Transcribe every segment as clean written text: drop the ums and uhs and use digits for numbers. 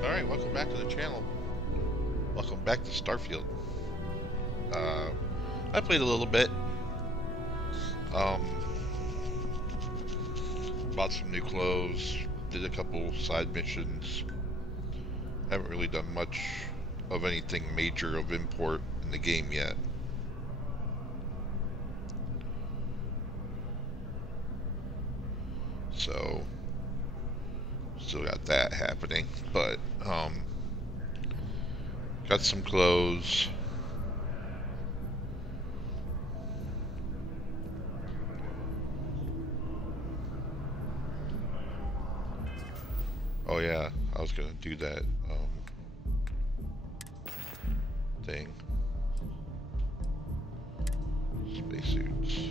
Alright, welcome back to the channel. Welcome back to Starfield. I played a little bit. Bought some new clothes, did a couple side missions. Haven't really done much of anything major of import in the game yet. So, still got that happening, but, got some clothes. Oh yeah, I was gonna do that, thing. Spacesuits.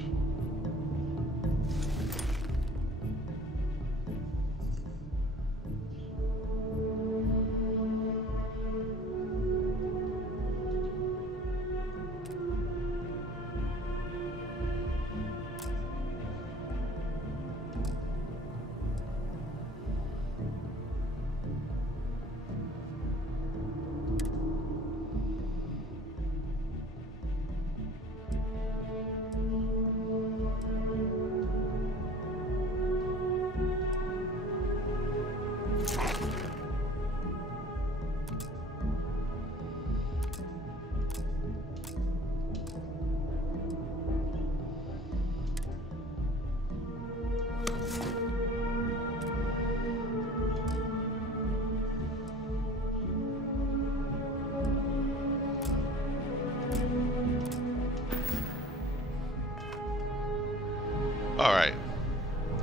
Alright,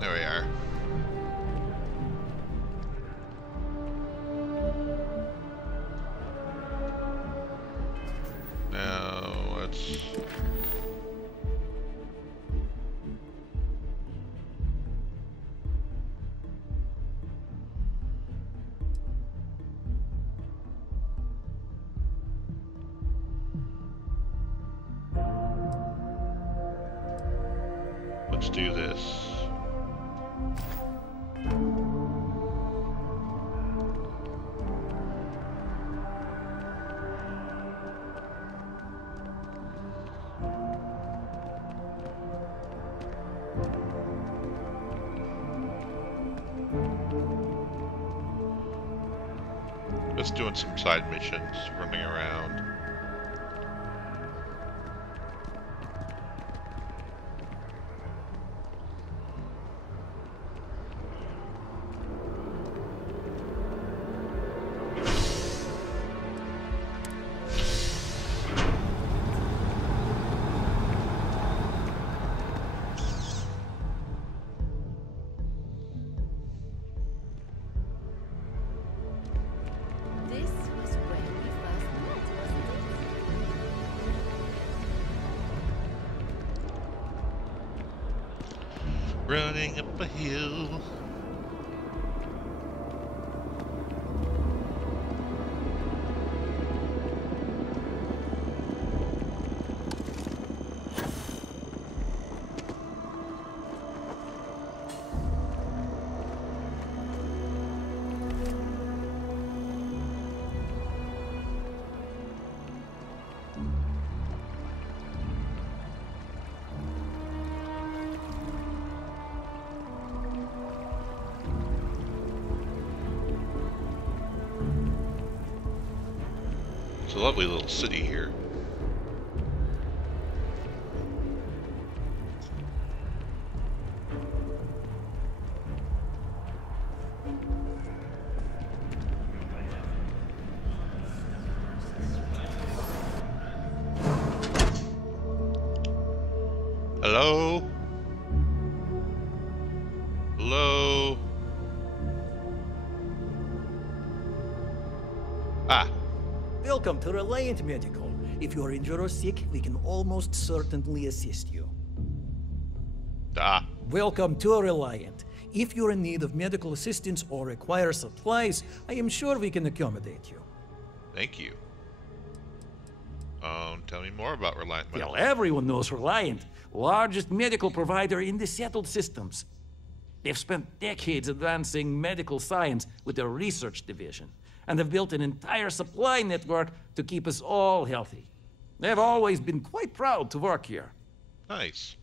there we are. Now, let's do this. Just doing some side missions, running around. Running up a hill. It's a lovely little city here. Hello? Hello? Ah. Welcome to Reliant Medical. If you are injured or sick, we can almost certainly assist you. Ah. Welcome to Reliant. If you're in need of medical assistance or require supplies, I am sure we can accommodate you. Thank you. Tell me more about Reliant Medical. Well, everyone knows Reliant, largest medical provider in the settled systems. They've spent decades advancing medical science with their research division, and have built an entire supply network to keep us all healthy. They've always been quite proud to work here. Nice.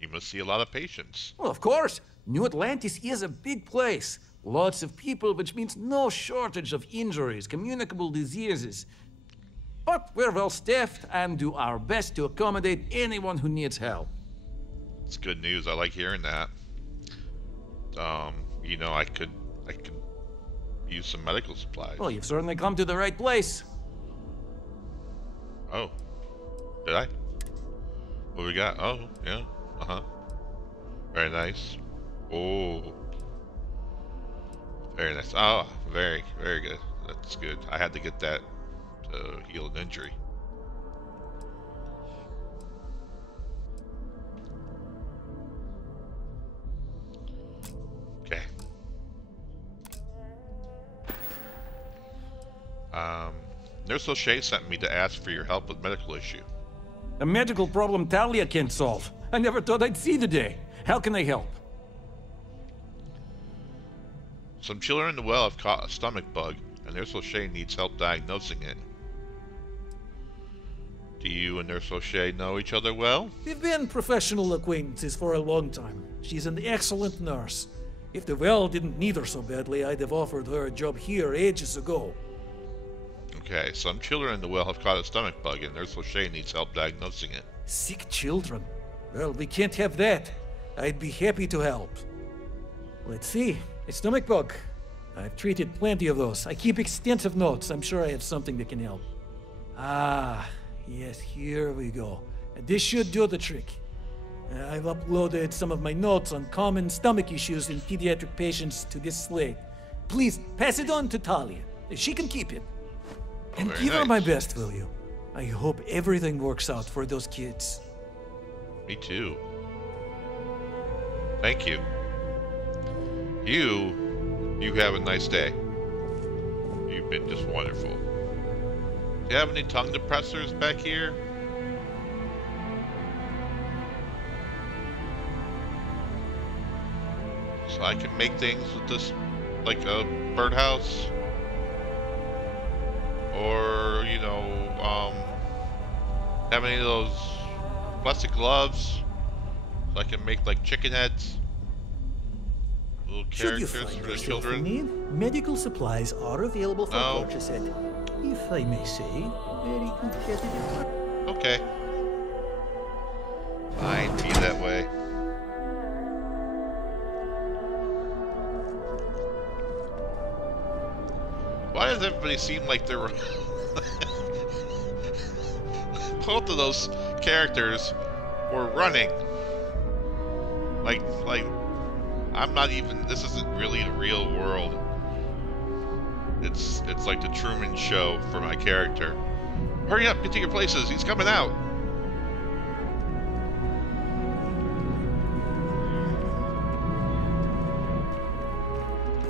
You must see a lot of patients. Well, of course, New Atlantis is a big place. Lots of people, which means no shortage of injuries, communicable diseases. But we're well staffed and do our best to accommodate anyone who needs help. It's good news. I like hearing that. You know, I could use some medical supplies. Well, you've certainly come to the right place. Oh. Did I? What we got? Oh, yeah. Uh-huh. Very nice. Oh. Very nice. Oh, very, very good. That's good. I had to get that to heal an injury. Okay. Nurse O'Shea sent me to ask for your help with medical issue. A medical problem Talia can't solve. I never thought I'd see the day. How can I help? Some children in the well have caught a stomach bug, and Nurse O'Shea needs help diagnosing it. Do you and Nurse O'Shea know each other well? We've been professional acquaintances for a long time. She's an excellent nurse. If the well didn't need her so badly, I'd have offered her a job here ages ago. Okay, some children in the well have caught a stomach bug, and Nurse O'Shea needs help diagnosing it. Sick children? Well, we can't have that. I'd be happy to help. Let's see. A stomach bug. I've treated plenty of those. I keep extensive notes. I'm sure I have something that can help. Ah, yes, here we go. This should do the trick. I've uploaded some of my notes on common stomach issues in pediatric patients to this slate. Please pass it on to Talia. She can keep it. And Very give her nice. my best, will you? I hope everything works out for those kids. Me too. Thank you. You have a nice day. You've been just wonderful. Do you have any tongue depressors back here? So I can make things with this, like a birdhouse? Or, you know, have any of those plastic gloves? So I can make, like, chicken heads? Little Should you characters find for the yourself in children? need, medical supplies are available for No. purchase at, if I may say, very competitive. Okay. Fine, be that way. Why does everybody seem like they're... Both of those characters were running. Like, I'm not even... This isn't really a real world. It's like the Truman Show for my character. Hurry up, get to your places, he's coming out.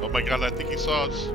Oh my god, I think he saw us.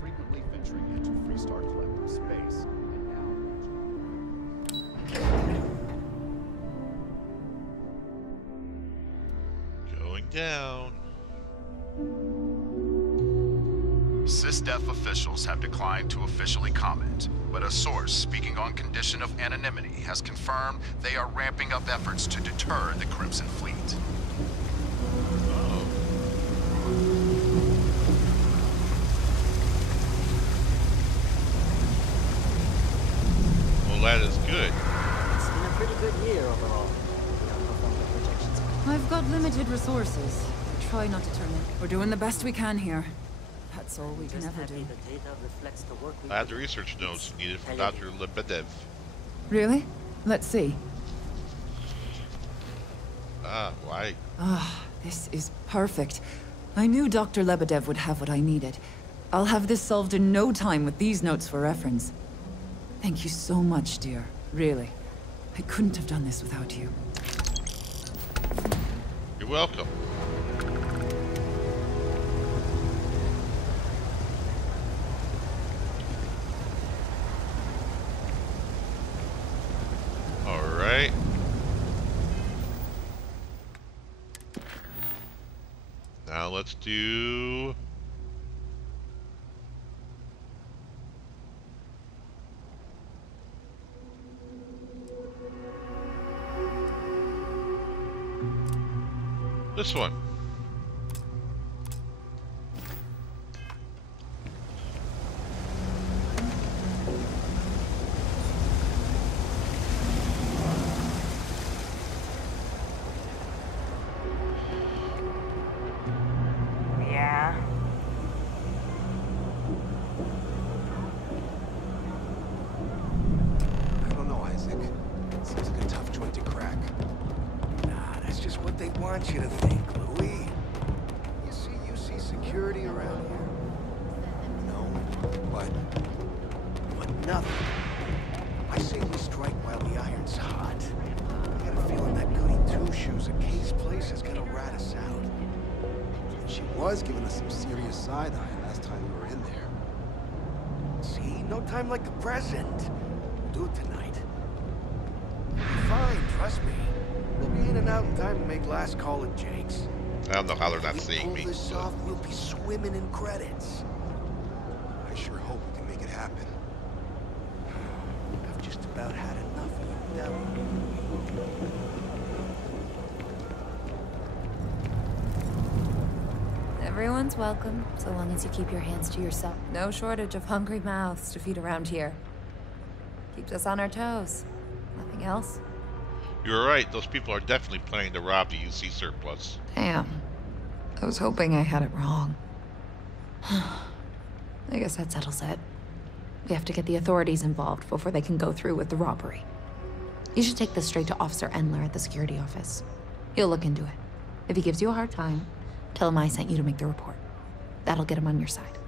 Frequently venturing into Freestar Collective space, and now Going down. SysDef officials have declined to officially comment, but a source speaking on condition of anonymity has confirmed they are ramping up efforts to deter the Crimson Fleet. Oh. Well, that is good. It's been a pretty good year overall. We outperformed the projections. I've got limited resources. I try not to turn in. We're doing the best we can here. That's all we can Just ever happy do. the data reflects the work we I have the put in. research notes needed from Telling Dr. Lebedev. Really? Let's see. Ah, why? Ah, this is perfect. I knew Dr. Lebedev would have what I needed. I'll have this solved in no time with these notes for reference. Thank you so much, dear. Really. I couldn't have done this without you. You're welcome. Alright. Now let's do... this one. Yeah. I don't know, Isaac. Seems like a tough joint to crack. Nah, that's just what they want you to think, Louis. You see security around here? No, but But nothing. I say we strike while the iron's hot. I got a feeling that goody two-shoes at Kay's place is gonna rat us out. she was giving us some serious side-eye last time we were in there. See? No time like the present. We'll do it tonight. We'll be fine, trust me. We'll be in and out in time to make last call at Jake's. I don't know how they're not If we seeing pull me. this but- off, we'll be swimming in credits. I sure hope we can make it happen. I've just about had enough of you, devil. Everyone's welcome, so long as you keep your hands to yourself. No shortage of hungry mouths to feed around here. Keeps us on our toes. Nothing else? You're right, those people are definitely planning to rob the UC surplus. Damn. I was hoping I had it wrong. I guess that settles it. We have to get the authorities involved before they can go through with the robbery. You should take this straight to Officer Endler at the security office. He'll look into it. If he gives you a hard time, tell him I sent you to make the report. That'll get him on your side.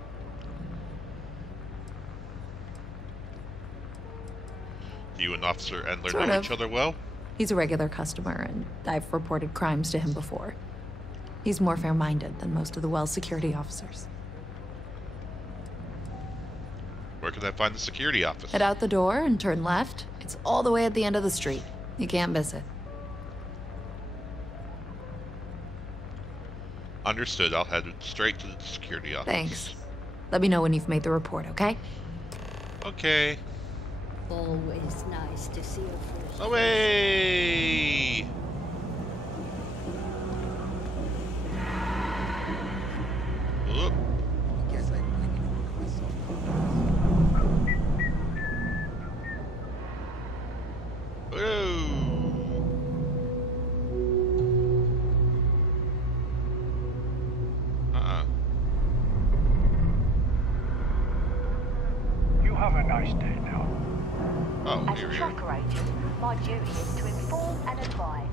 You and Officer Endler Sort know of. each other well? He's a regular customer, and I've reported crimes to him before. He's more fair-minded than most of the Wells security officers. Where can I find the security office? Head out the door and turn left. It's all the way at the end of the street. You can't miss it. Understood. I'll head straight to the security office. Thanks. Let me know when you've made the report, okay? Okay. Always nice to see a first. Away! Oop. I guess I need to work on myself. Whoa. You have a nice day now. Oh, As here a we tracker are. agent, my duty is to inform and advise.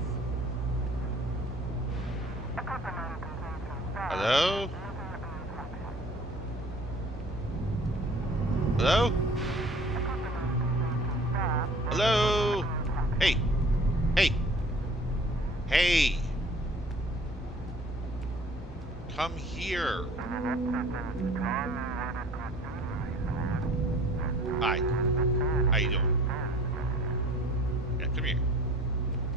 Hello? Hello? Hello? Hey! Hey! Hey! Come here! Hi. How you doing? Yeah, come here.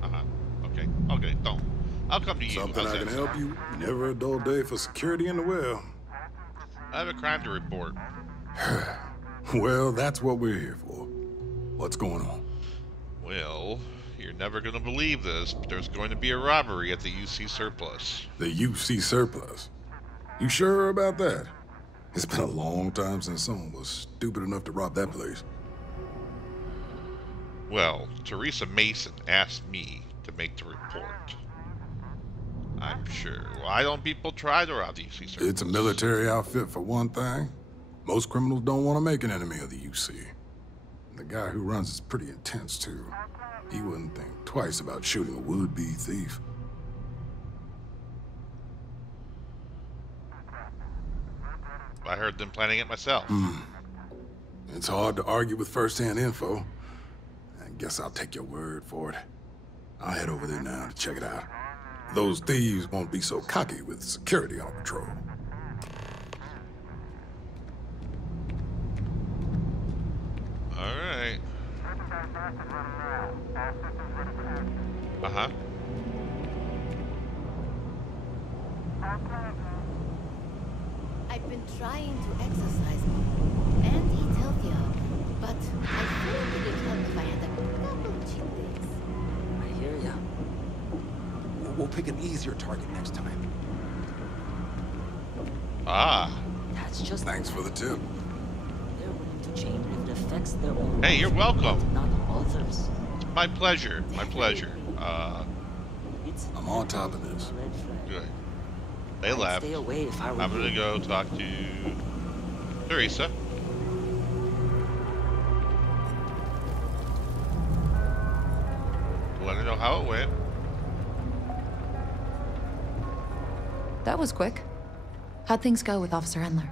Uh-huh. Okay. Okay, don't. I'll come to you. Something How's I can that help sound? you? Never a dull day for security in the well. I have a crime to report. Well, that's what we're here for. What's going on? Well, you're never going to believe this, but there's going to be a robbery at the UC surplus. The UC surplus. You sure about that? It's been a long time since someone was stupid enough to rob that place. Well, Teresa Mason asked me to make the report. I'm sure. Why don't people try to rob the UC service? It's a military outfit for one thing. Most criminals don't want to make an enemy of the UC. The guy who runs is pretty intense, too. He wouldn't think twice about shooting a would-be thief. I heard them planning it myself. It's hard to argue with first-hand info. I guess I'll take your word for it. I'll head over there now to check it out. Those thieves won't be so cocky with security on patrol. Alright. Uh-huh. I've been trying to exercise more and eat healthier, but I feel like it'd help if I had a couple cheat days. I hear ya. We'll pick an easier target next time. Ah. That's just Thanks for the tip. they're willing to change if it affects their own. Hey, you're welcome. Not others. My pleasure. My pleasure. It's I'm on top of this. red flag. Good. They I'd left. stay away if I were I'm gonna you. go talk to Teresa. Let her know how it went. That was quick. How'd things go with Officer Endler?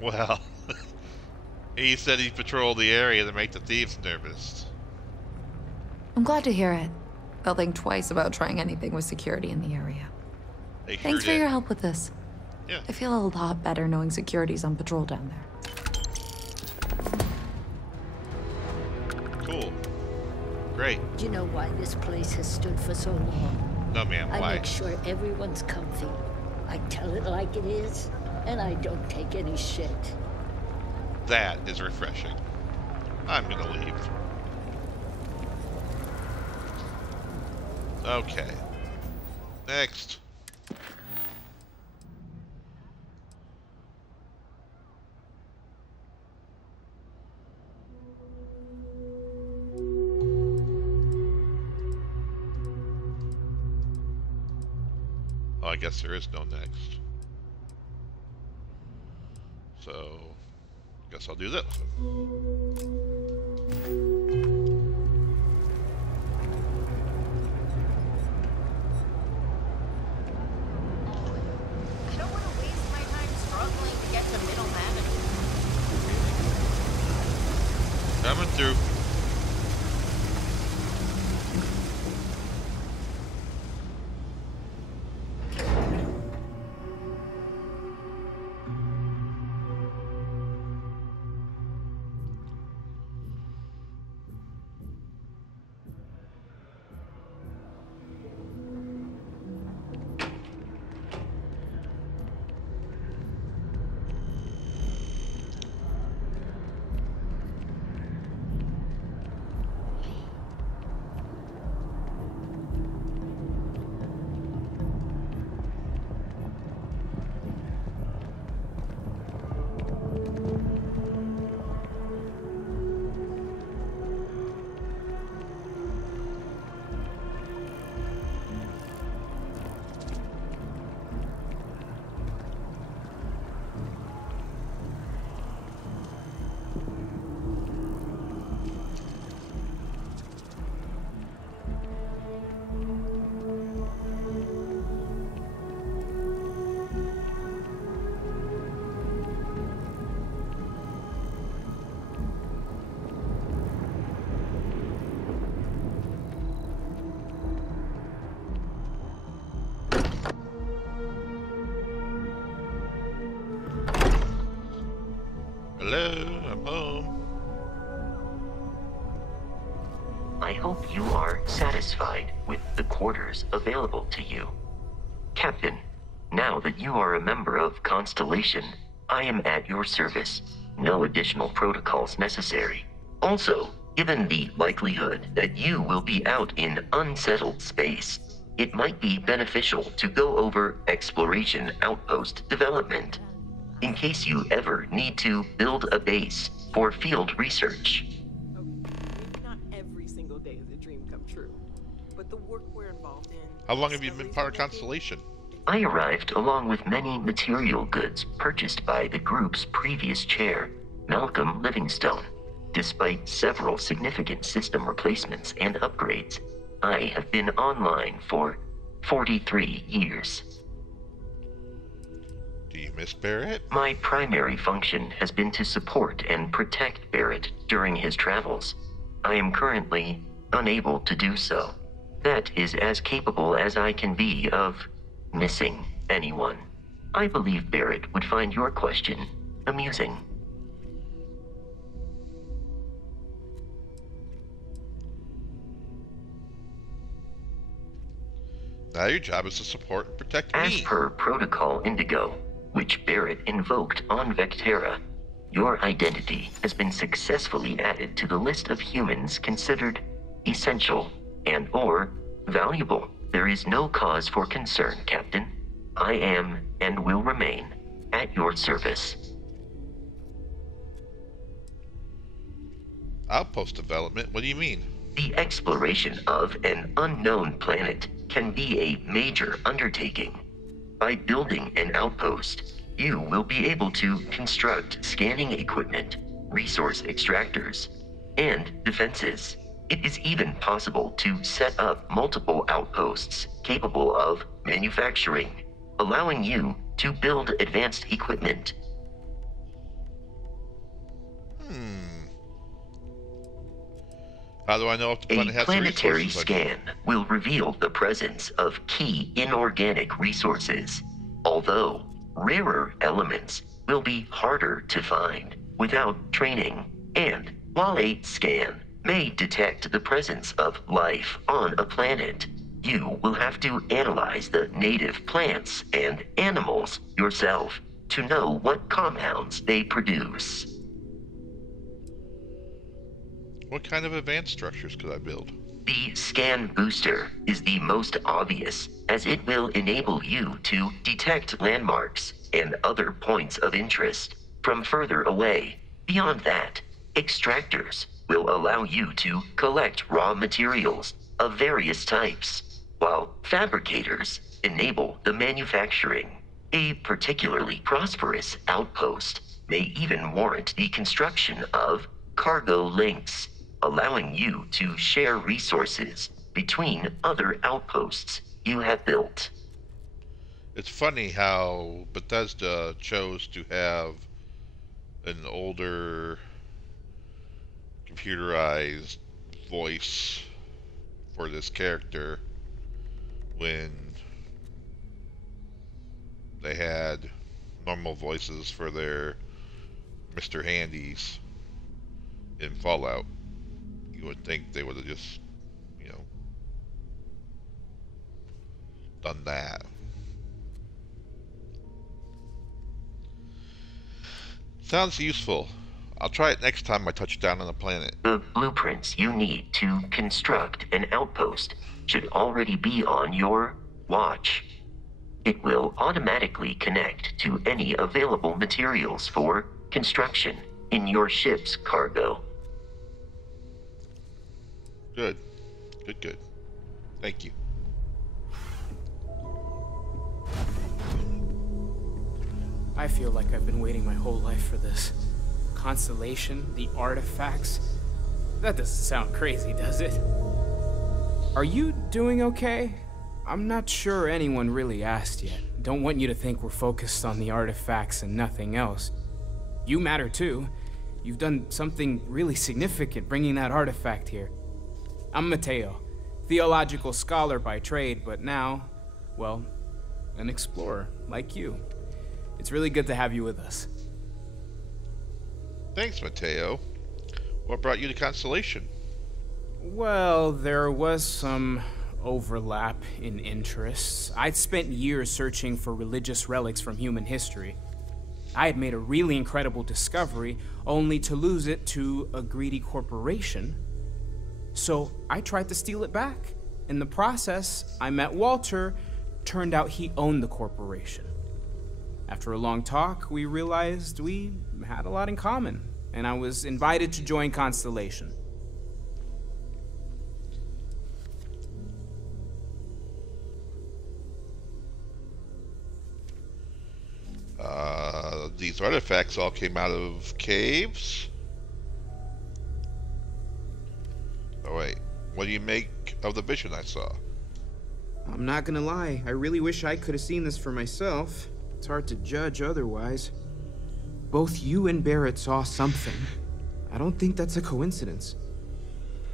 Well, he said he patrolled the area to make the thieves nervous. I'm glad to hear it. They'll think twice about trying anything with security in the area. They sure Thanks for did. your help with this. Yeah. I feel a lot better knowing security's on patrol down there. Cool. Great. Do you know why this place has stood for so long? No, ma'am. I Why? make sure everyone's comfy. I tell it like it is, and I don't take any shit. That is refreshing. I'm gonna leave. Okay. Next. Oh, I guess there is no next. So, guess I'll do this. I don't want to waste my time struggling to get to middle management. Coming through. Hello, I'm home. I hope you are satisfied with the quarters available to you. Captain, now that you are a member of Constellation, I am at your service. No additional protocols necessary. Also, given the likelihood that you will be out in unsettled space, it might be beneficial to go over exploration outpost development, in case you ever need to build a base for field research. the work we're involved in. How long have you been part of Constellation? I arrived along with many material goods purchased by the group's previous chair, Malcolm Livingstone. Despite several significant system replacements and upgrades, I have been online for 43 years. Do you miss Barrett? My primary function has been to support and protect Barrett during his travels. I am currently unable to do so. That is as capable as I can be of missing anyone. I believe Barrett would find your question amusing. Now your job is to support and protect me. As per Protocol Indigo, which Barrett invoked on Vectera, your identity has been successfully added to the list of humans considered essential and/or valuable. There is no cause for concern, Captain. I am and will remain at your service. Outpost development? What do you mean? The exploration of an unknown planet can be a major undertaking. By building an outpost, you will be able to construct scanning equipment, resource extractors, and defenses. It is even possible to set up multiple outposts capable of manufacturing, allowing you to build advanced equipment. How do I know if the planet has the resources? A planetary scan will reveal the presence of key inorganic resources, although rarer elements will be harder to find without training. And while a scan may detect the presence of life on a planet, you will have to analyze the native plants and animals yourself to know what compounds they produce. What kind of advanced structures could I build? The scan booster is the most obvious, as it will enable you to detect landmarks and other points of interest from further away. Beyond that, extractors will allow you to collect raw materials of various types, while fabricators enable the manufacturing. A particularly prosperous outpost may even warrant the construction of cargo links, allowing you to share resources between other outposts you have built. It's funny how Bethesda chose to have an older computerized voice for this character when they had normal voices for their Mr. Handies in Fallout. You would think they would have just, done that. Sounds useful. I'll try it next time I touch down on the planet. The blueprints you need to construct an outpost should already be on your watch. It will automatically connect to any available materials for construction in your ship's cargo. Good. Good. Thank you. I feel like I've been waiting my whole life for this. Constellation, the artifacts. That doesn't sound crazy, does it? Are you doing okay? I'm not sure anyone really asked yet. Don't want you to think we're focused on the artifacts and nothing else. You matter too. You've done something really significant bringing that artifact here. I'm Mateo, theological scholar by trade, but now, well, an explorer like you. It's really good to have you with us. Thanks, Mateo. What brought you to Constellation? Well, there was some overlap in interests. I'd spent years searching for religious relics from human history. I had made a really incredible discovery, only to lose it to a greedy corporation. So I tried to steal it back. In the process, I met Walter. Turned out he owned the corporation. After a long talk, we realized we had a lot in common, and I was invited to join Constellation. These artifacts all came out of caves? Oh wait, what do you make of the vision I saw? I'm not gonna lie, I really wish I could have seen this for myself. It's hard to judge otherwise. Both you and Barrett saw something. I don't think that's a coincidence.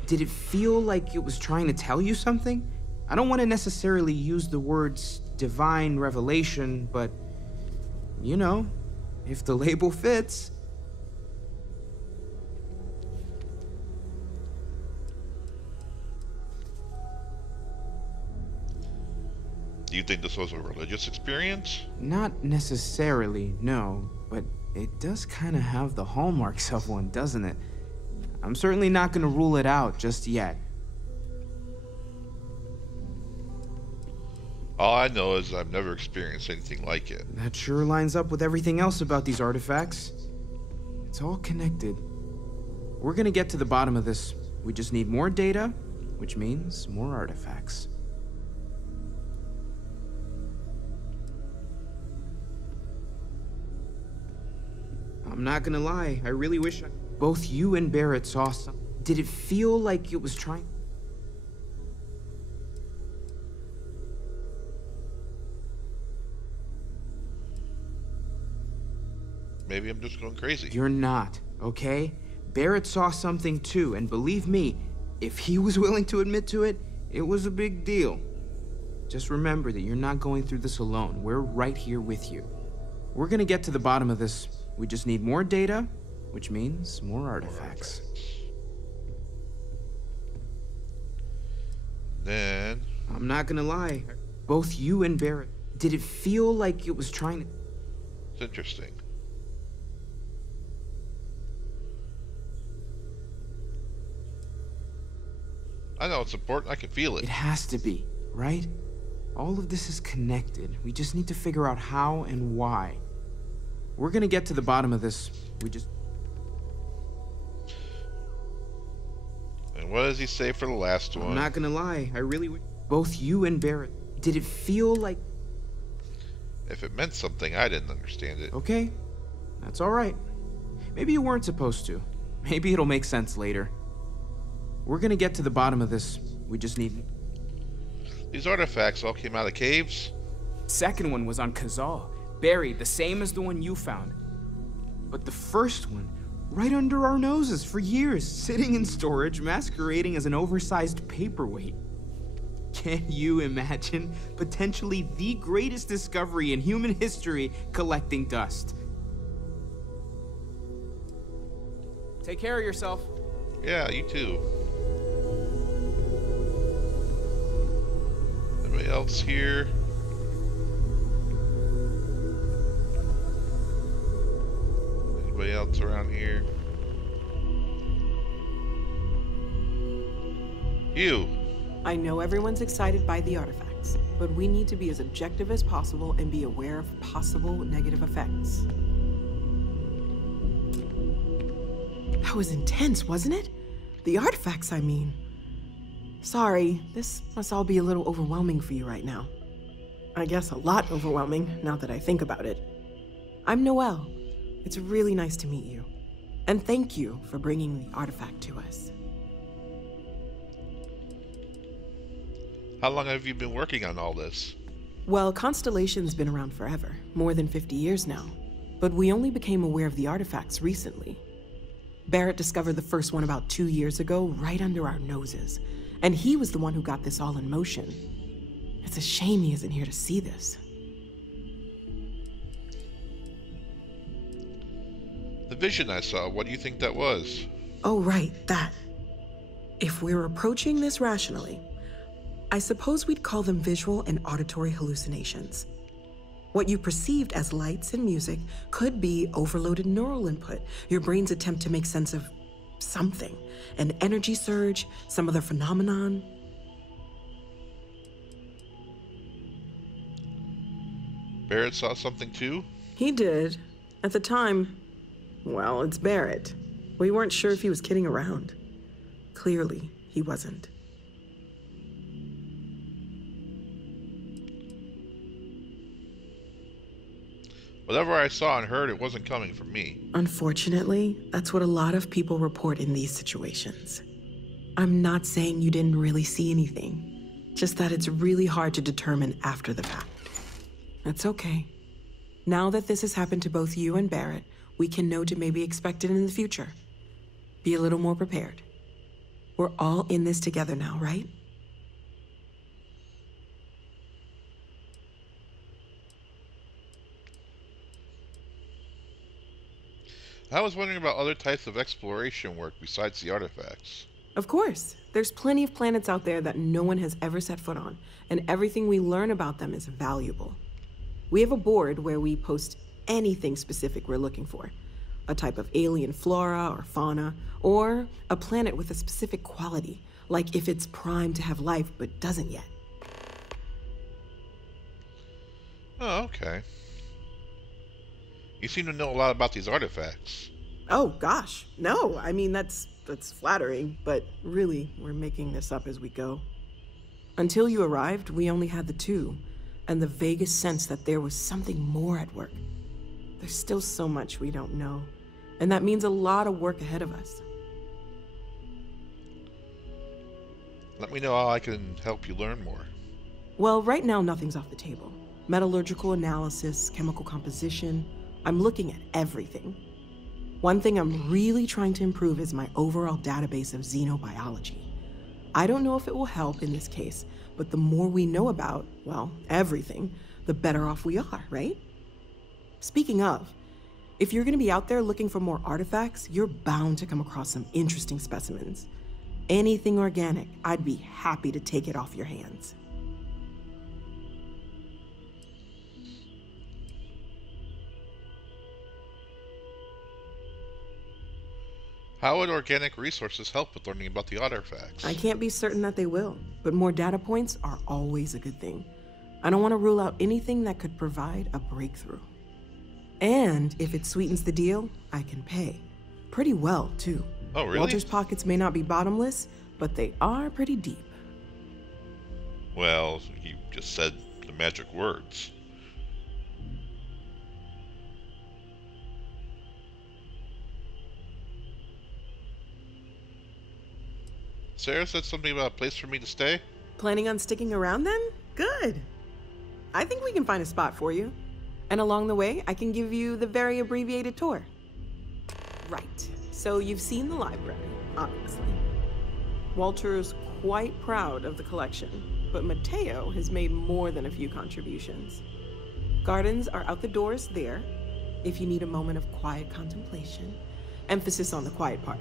Did it feel like it was trying to tell you something? I don't want to necessarily use the words divine revelation, but you know, if the label fits. Do you think this was a religious experience? Not necessarily, no, but it does kind of have the hallmarks of one, doesn't it? I'm certainly not going to rule it out just yet. All I know is I've never experienced anything like it. That sure lines up with everything else about these artifacts. It's all connected. We're going to get to the bottom of this. We just need more data, which means more artifacts. I'm not gonna lie, I really wish both you and Barrett saw some. Did it feel like it was trying? Maybe I'm just going crazy. You're not, okay? Barrett saw something too, and believe me, if he was willing to admit to it, it was a big deal. Just remember that you're not going through this alone. We're right here with you. We're gonna get to the bottom of this. We just need more data, which means more artifacts. Then... I'm not gonna lie. Both you and Barrett, did it feel like it was trying to... It's interesting. I know it's important. I can feel it. It has to be, right? All of this is connected. We just need to figure out how and why. We're gonna get to the bottom of this. And what does he say for the last one? I'm not gonna lie, I really both you and Barrett, did it feel like... If it meant something, I didn't understand it. Okay, that's all right. Maybe you weren't supposed to. Maybe it'll make sense later. We're gonna get to the bottom of this. We just need... These artifacts all came out of caves? Second one was on Kazal. Buried, the same as the one you found. But the first one, right under our noses for years, sitting in storage, masquerading as an oversized paperweight. Can you imagine potentially the greatest discovery in human history collecting dust? Take care of yourself. Yeah, you too. Anybody else here? Anybody else around here? You. I know everyone's excited by the artifacts, but we need to be as objective as possible and be aware of possible negative effects. That was intense, wasn't it? The artifacts, I mean. Sorry, this must all be a little overwhelming for you right now. I guess a lot overwhelming, now that I think about it. I'm Noelle. It's really nice to meet you. And thank you for bringing the artifact to us. How long have you been working on all this? Well, Constellation's been around forever, more than 50 years now. But we only became aware of the artifacts recently. Barrett discovered the first one about 2 years ago, right under our noses. And he was the one who got this all in motion. It's a shame he isn't here to see this. The vision I saw, what do you think that was? Oh, right, that. If we're approaching this rationally, I suppose we'd call them visual and auditory hallucinations. What you perceived as lights and music could be overloaded neural input, your brain's attempt to make sense of something, an energy surge, some other phenomenon. Barrett saw something too? He did. At the time, well, it's Barrett. We weren't sure if he was kidding around. Clearly, he wasn't. Whatever I saw and heard, it wasn't coming from me. Unfortunately, that's what a lot of people report in these situations. I'm not saying you didn't really see anything, just that it's really hard to determine after the fact. That's okay. Now that this has happened to both you and Barrett, we can know to maybe expect it in the future. Be a little more prepared. We're all in this together now, right? I was wondering about other types of exploration work besides the artifacts. Of course. There's plenty of planets out there that no one has ever set foot on, and everything we learn about them is valuable. We have a board where we post anything specific we're looking for. A type of alien flora or fauna, or a planet with a specific quality, like if it's primed to have life but doesn't yet. Oh, okay. You seem to know a lot about these artifacts. Oh, gosh. No, I mean, that's flattering, but really, we're making this up as we go. Until you arrived, we only had the two, and the vaguest sense that there was something more at work. There's still so much we don't know, and that means a lot of work ahead of us. Let me know how I can help you learn more. Well, right now, nothing's off the table. Metallurgical analysis, chemical composition, I'm looking at everything. One thing I'm really trying to improve is my overall database of xenobiology. I don't know if it will help in this case, but the more we know about, well, everything, the better off we are, right? Speaking of, if you're gonna be out there looking for more artifacts, you're bound to come across some interesting specimens. Anything organic, I'd be happy to take it off your hands. How would organic resources help with learning about the artifacts? I can't be certain that they will, but more data points are always a good thing. I don't want to rule out anything that could provide a breakthrough. And if it sweetens the deal, I can pay. Pretty well, too. Oh, really? Walter's pockets may not be bottomless, but they are pretty deep. Well, you just said the magic words. Sarah said something about a place for me to stay? Planning on sticking around then? Good. I think we can find a spot for you. And along the way, I can give you the very abbreviated tour. Right. So you've seen the library, obviously. Walter's quite proud of the collection, but Mateo has made more than a few contributions. Gardens are out the doors there, if you need a moment of quiet contemplation. Emphasis on the quiet part,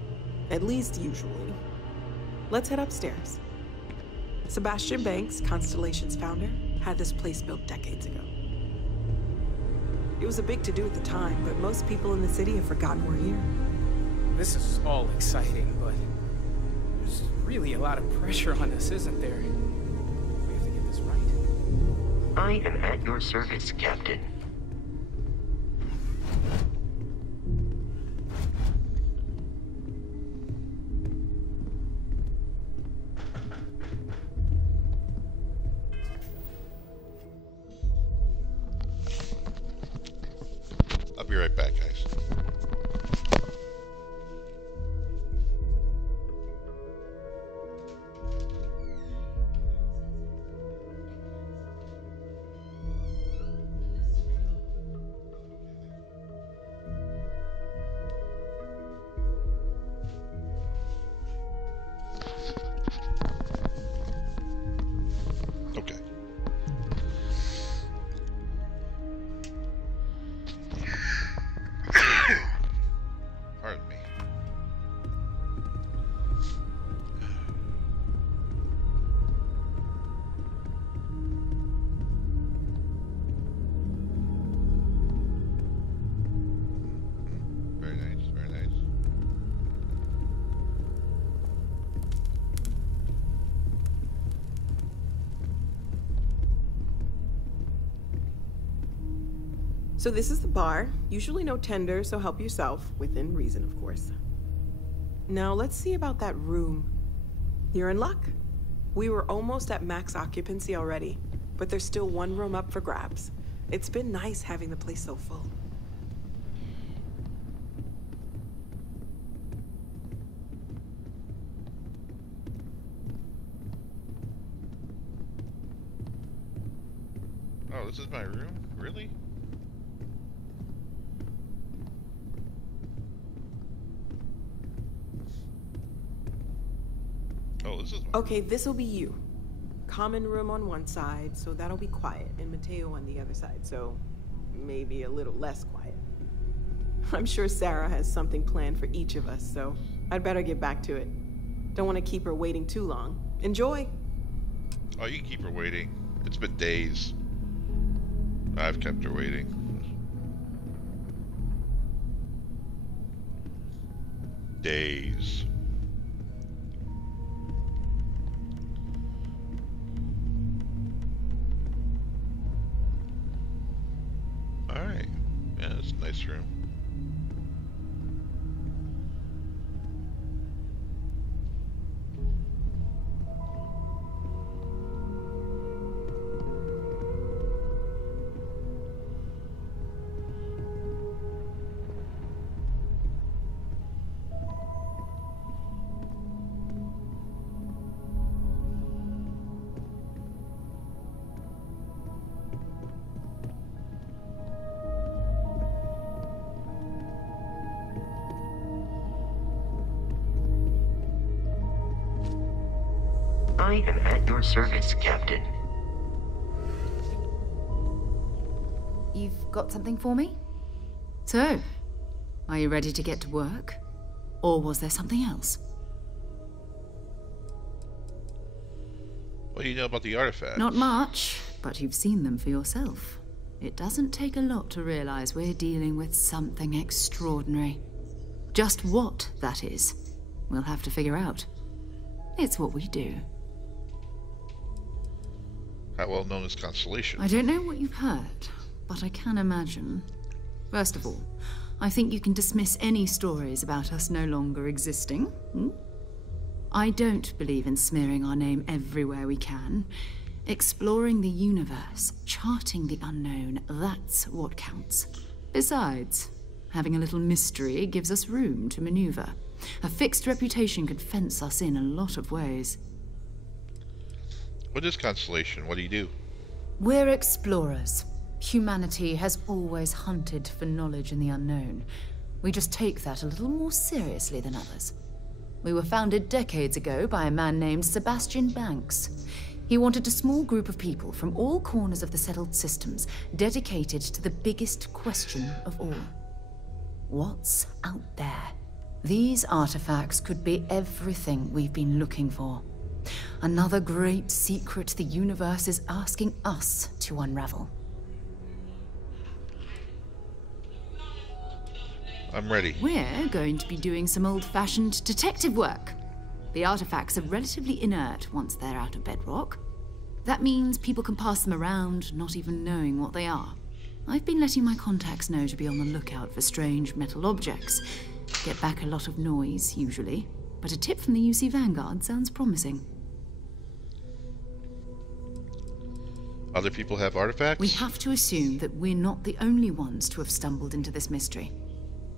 at least usually. Let's head upstairs. Sebastian Banks, Constellation's founder, had this place built decades ago. It was a big to-do at the time, but most people in the city have forgotten we're here. This is all exciting, but there's really a lot of pressure on us, isn't there? We have to get this right. I am at your service, Captain. I'll be right back, guys. Okay. Pardon me. Very nice, very nice. So this is the bar. Usually no tender, so help yourself, within reason, of course. Now let's see about that room. You're in luck. We were almost at max occupancy already, but there's still one room up for grabs. It's been nice having the place so full. Oh, this is my room? Really? Oh, this is... Okay, this'll be you. Common room on one side, so that'll be quiet, and Mateo on the other side, so maybe a little less quiet. I'm sure Sarah has something planned for each of us, so I'd better get back to it. Don't want to keep her waiting too long. Enjoy! Oh, you can keep her waiting. It's been days. I've kept her waiting. Days. Alright. Yeah, it's a nice room. I am at your service, Captain. You've got something for me? So, are you ready to get to work? Or was there something else? What do you know about the artifacts? Not much, but you've seen them for yourself. It doesn't take a lot to realize we're dealing with something extraordinary. Just what that is, we'll have to figure out. It's what we do. How well known is Constellation? I don't know what you've heard, but I can imagine. First of all, I think you can dismiss any stories about us no longer existing. I don't believe in smearing our name everywhere we can. Exploring the universe, charting the unknown, that's what counts. Besides, having a little mystery gives us room to maneuver. A fixed reputation could fence us in a lot of ways. What is Constellation? What do you do? We're explorers. Humanity has always hunted for knowledge in the unknown. We just take that a little more seriously than others. We were founded decades ago by a man named Sebastian Banks. He wanted a small group of people from all corners of the settled systems dedicated to the biggest question of all. What's out there? These artifacts could be everything we've been looking for. Another great secret the universe is asking us to unravel. I'm ready. We're going to be doing some old-fashioned detective work. The artifacts are relatively inert once they're out of bedrock. That means people can pass them around, not even knowing what they are. I've been letting my contacts know to be on the lookout for strange metal objects. Get back a lot of noise, usually. But a tip from the UC Vanguard sounds promising. Other people have artifacts? We have to assume that we're not the only ones to have stumbled into this mystery.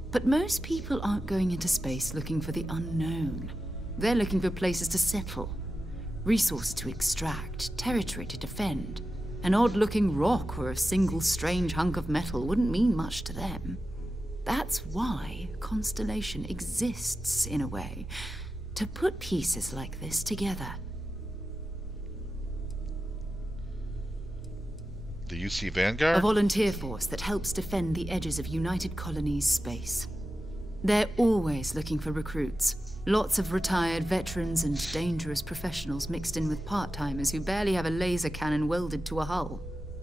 But most people aren't going into space looking for the unknown. They're looking for places to settle, resources to extract, territory to defend. An odd-looking rock or a single strange hunk of metal wouldn't mean much to them. That's why Constellation exists, in a way, to put pieces like this together. The UC Vanguard? A volunteer force that helps defend the edges of United Colonies space. They're always looking for recruits. Lots of retired veterans and dangerous professionals mixed in with part-timers who barely have a laser cannon welded to a hull.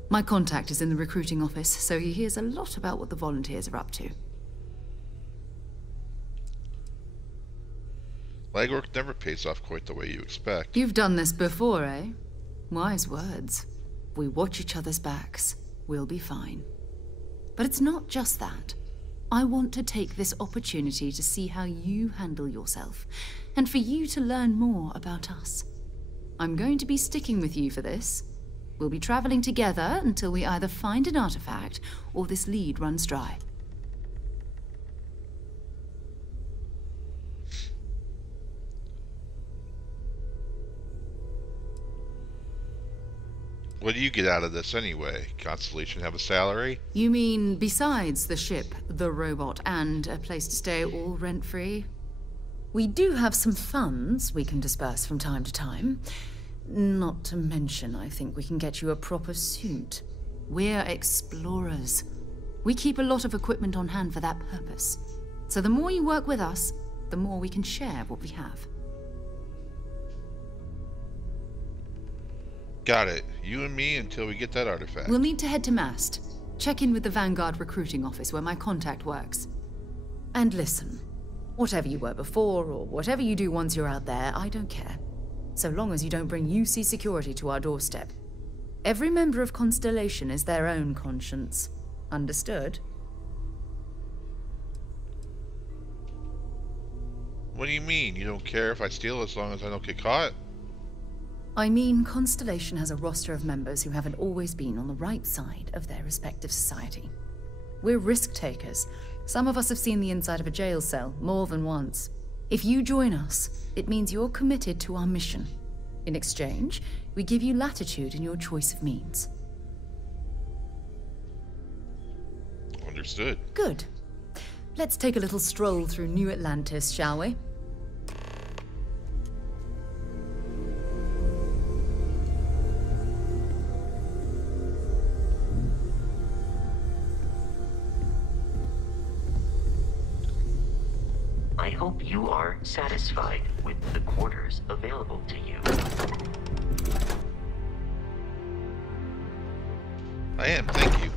My contact is in the recruiting office, so he hears a lot about what the volunteers are up to. Legwork never pays off quite the way you expect. You've done this before, eh? Wise words. We watch each other's backs, we'll be fine. But it's not just that. I want to take this opportunity to see how you handle yourself, and for you to learn more about us. I'm going to be sticking with you for this. We'll be traveling together until we either find an artifact or this lead runs dry. What do you get out of this anyway? Constellation have a salary? You mean besides the ship, the robot, and a place to stay all rent-free? We do have some funds we can disperse from time to time. Not to mention, I think we can get you a proper suit. We're explorers. We keep a lot of equipment on hand for that purpose. So the more you work with us, the more we can share what we have. Got it. You and me until we get that artifact. We'll need to head to Mast. Check in with the Vanguard recruiting office where my contact works. And listen, whatever you were before or whatever you do once you're out there, I don't care. So long as you don't bring UC security to our doorstep. Every member of Constellation is their own conscience. Understood? What do you mean? You don't care if I steal as long as I don't get caught? I mean, Constellation has a roster of members who haven't always been on the right side of their respective society. We're risk takers. Some of us have seen the inside of a jail cell more than once. If you join us, it means you're committed to our mission. In exchange, we give you latitude in your choice of means. Understood. Good. Let's take a little stroll through New Atlantis, shall we? I hope you are satisfied with the quarters available to you. I am, thank you.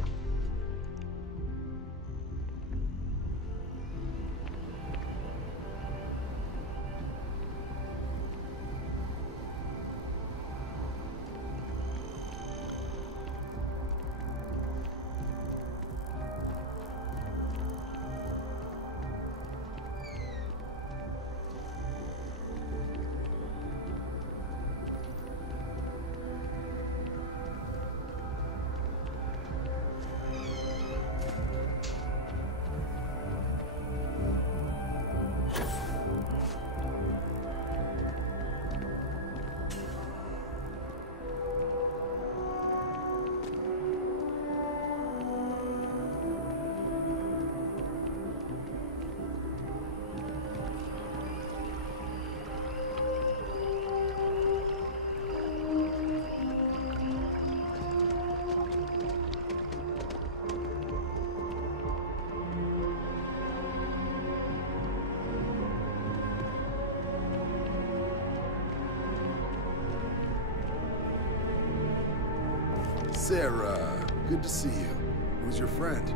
Sarah, good to see you. Who's your friend?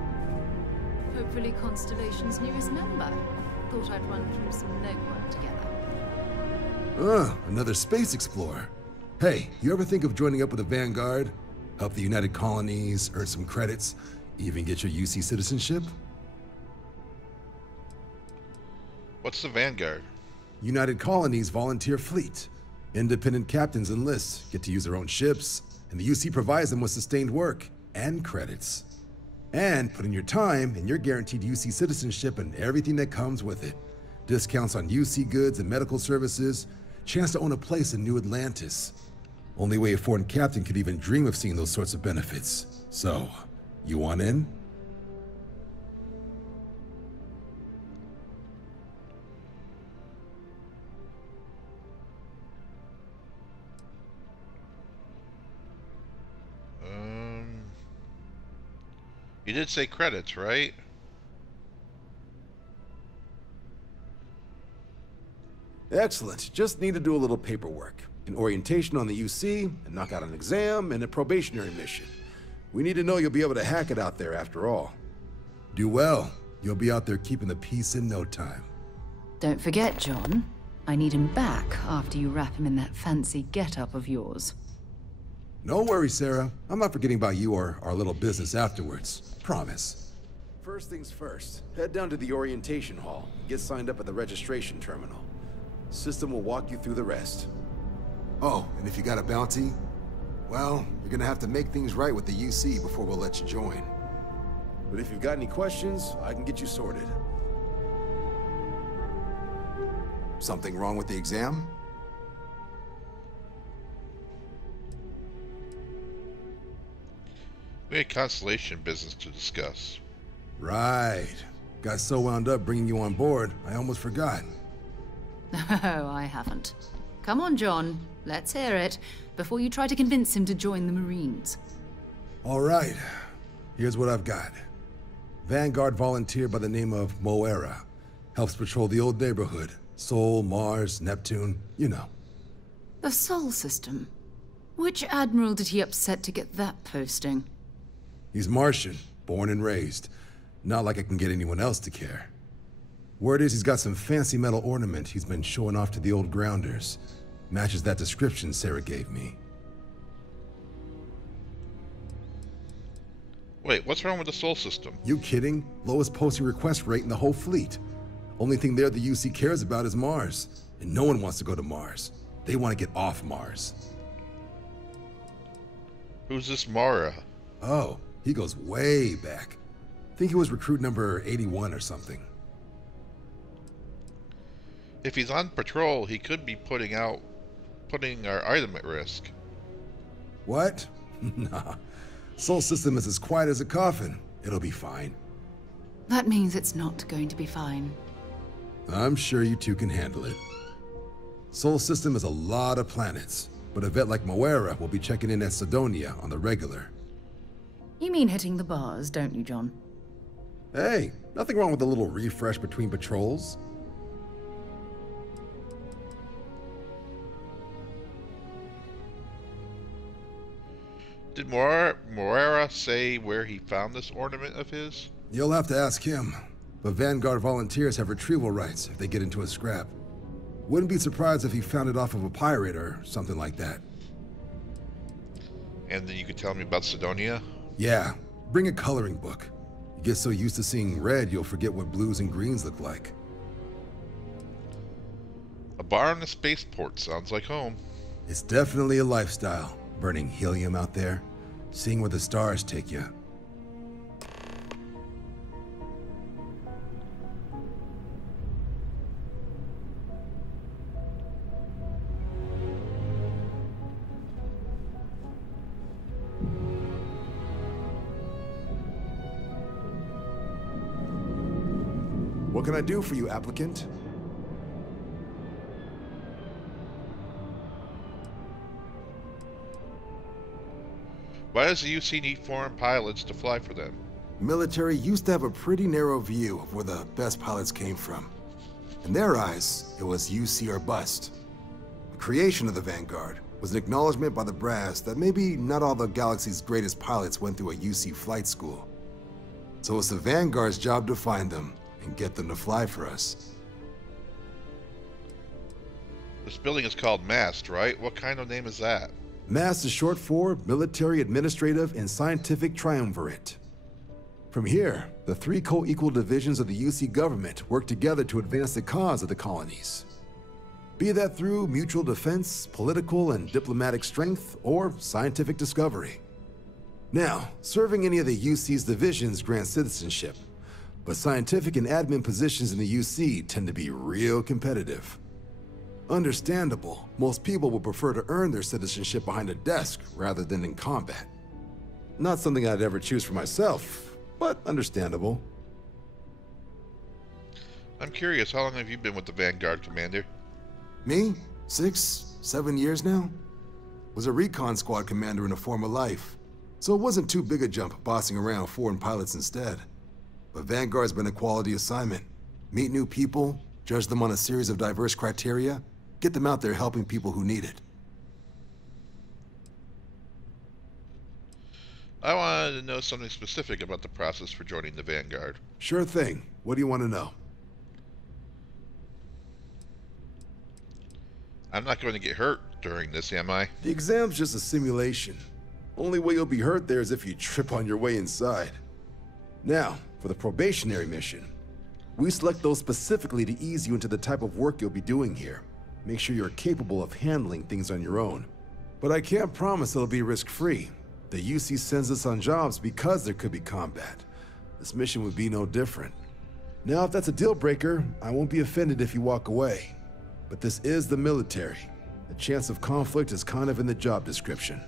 Hopefully Constellation's newest member. Thought I'd run through some legwork together. Another space explorer. Hey, you ever think of joining up with the Vanguard? Help the United Colonies, earn some credits, even get your UC citizenship? What's the Vanguard? United Colonies volunteer fleet. Independent captains enlist, get to use their own ships, and the UC provides them with sustained work and credits. And put in your time, and you're guaranteed UC citizenship and everything that comes with it. Discounts on UC goods and medical services, chance to own a place in New Atlantis. Only way a foreign captain could even dream of seeing those sorts of benefits. So, you want in? You did say credits, right? Excellent. Just need to do a little paperwork. An orientation on the UC, and knock out an exam, and a probationary mission. We need to know you'll be able to hack it out there after all. Do well. You'll be out there keeping the peace in no time. Don't forget, John. I need him back after you wrap him in that fancy get-up of yours. No worries, Sarah. I'm not forgetting about you or our little business afterwards. Promise. First things first, head down to the orientation hall. Get signed up at the registration terminal. System will walk you through the rest. Oh, and if you got a bounty, Well, you're gonna have to make things right with the UC before we'll let you join. But if you've got any questions, I can get you sorted. Something wrong with the exam? We had Constellation business to discuss. Right. Got so wound up bringing you on board, I almost forgot. Oh, I haven't. Come on, John. Let's hear it, before you try to convince him to join the Marines. All right. Here's what I've got. Vanguard volunteer by the name of Moira. Helps patrol the old neighborhood. Sol, Mars, Neptune, you know. The Sol system. Which admiral did he upset to get that posting? He's Martian, born and raised. Not like I can get anyone else to care. Word is he's got some fancy metal ornament he's been showing off to the old grounders. Matches that description Sarah gave me. Wait, what's wrong with the Sol system? You kidding? Lowest posting request rate in the whole fleet. Only thing there the UC cares about is Mars. And no one wants to go to Mars. They want to get off Mars. Who's this Mara? Oh, he goes way back. Think he was recruit number 81 or something. If he's on patrol, he could be putting our item at risk. What? Nah. Sol system is as quiet as a coffin. It'll be fine. That means it's not going to be fine. I'm sure you two can handle it. Sol system is a lot of planets, but a vet like Moira will be checking in at Sidonia on the regular. You mean hitting the bars, don't you, John? Hey, nothing wrong with a little refresh between patrols. Did Moira say where he found this ornament of his? You'll have to ask him, but Vanguard volunteers have retrieval rights if they get into a scrap. Wouldn't be surprised if he found it off of a pirate or something like that. And then you could tell me about Sidonia? Yeah, bring a coloring book. You get so used to seeing red, you'll forget what blues and greens look like. A bar on the spaceport sounds like home. It's definitely a lifestyle, burning helium out there, seeing where the stars take you. What can I do for you, applicant? Why does the UC need foreign pilots to fly for them? Military used to have a pretty narrow view of where the best pilots came from. In their eyes, it was UC or bust. The creation of the Vanguard was an acknowledgement by the brass that maybe not all the galaxy's greatest pilots went through a UC flight school. So it's the Vanguard's job to find them and get them to fly for us. This building is called MAST, right? What kind of name is that? MAST is short for Military, Administrative, and Scientific Triumvirate. From here, the three co-equal divisions of the UC government work together to advance the cause of the colonies. Be that through mutual defense, political and diplomatic strength, or scientific discovery. Now, serving any of the UC's divisions grants citizenship, but scientific and admin positions in the UC tend to be real competitive. Understandable, most people would prefer to earn their citizenship behind a desk rather than in combat. Not something I'd ever choose for myself, but understandable. I'm curious, how long have you been with the Vanguard, Commander? Me? 6, 7 years now? Was a recon squad commander in a former life, so it wasn't too big a jump bossing around foreign pilots instead. But Vanguard's been a quality assignment. Meet new people, judge them on a series of diverse criteria, get them out there helping people who need it. I wanted to know something specific about the process for joining the Vanguard. Sure thing. What do you want to know? I'm not going to get hurt during this, am I? The exam's just a simulation. Only way you'll be hurt there is if you trip on your way inside. Now, for the probationary mission, we select those specifically to ease you into the type of work you'll be doing here. Make sure you're capable of handling things on your own. But I can't promise it'll be risk-free. The UC sends us on jobs because there could be combat. This mission would be no different. Now, if that's a deal breaker, I won't be offended if you walk away. But this is the military. The chance of conflict is kind of in the job description.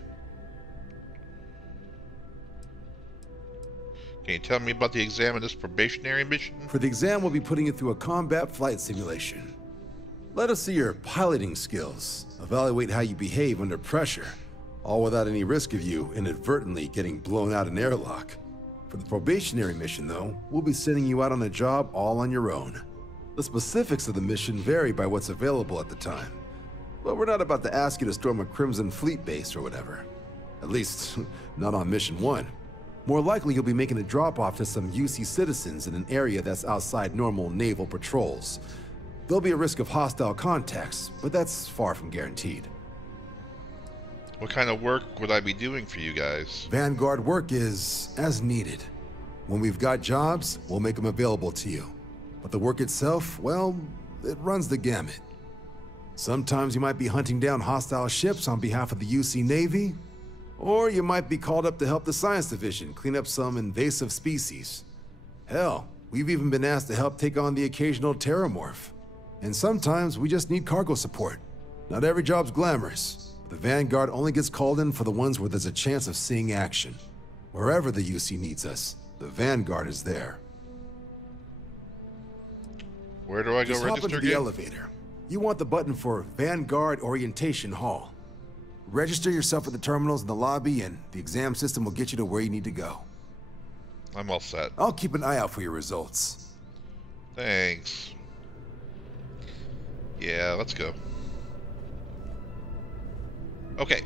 Can you tell me about the exam of this probationary mission? For the exam, we'll be putting you through a combat flight simulation. Let us see your piloting skills, evaluate how you behave under pressure, all without any risk of you inadvertently getting blown out an airlock. For the probationary mission, though, we'll be sending you out on a job all on your own. The specifics of the mission vary by what's available at the time. But we're not about to ask you to storm a Crimson Fleet base or whatever. At least, not on Mission 1. More likely, you'll be making a drop-off to some UC citizens in an area that's outside normal naval patrols. There'll be a risk of hostile contacts, but that's far from guaranteed. What kind of work would I be doing for you guys? Vanguard work is as needed. When we've got jobs, we'll make them available to you. But the work itself, well, it runs the gamut. Sometimes you might be hunting down hostile ships on behalf of the UC Navy, or you might be called up to help the Science Division clean up some invasive species. Hell, we've even been asked to help take on the occasional terramorph. And sometimes we just need cargo support. Not every job's glamorous. The Vanguard only gets called in for the ones where there's a chance of seeing action. Wherever the UC needs us, the Vanguard is there. Where do I go Just register hop into the again? elevator. You want the button for Vanguard Orientation Hall. Register yourself at the terminals in the lobby, and the exam system will get you to where you need to go. I'm all set. I'll keep an eye out for your results. Thanks. Yeah, let's go. Okay.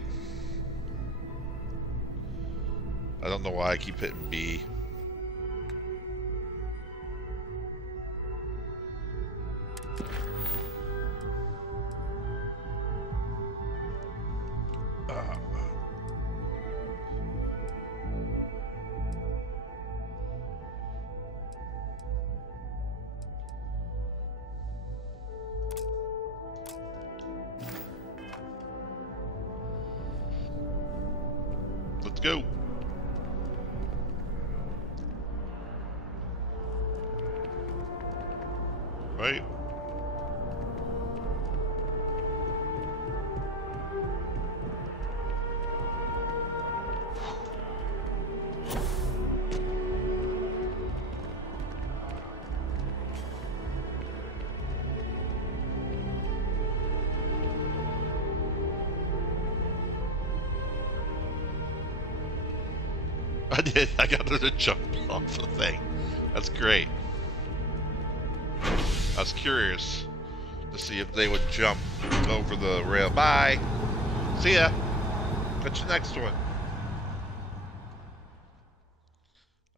I don't know why I keep hitting B. Let's go. Right. I did. I got her to jump off the thing. That's great. I was curious to see if they would jump over the rail. Bye. See ya. Catch you next one.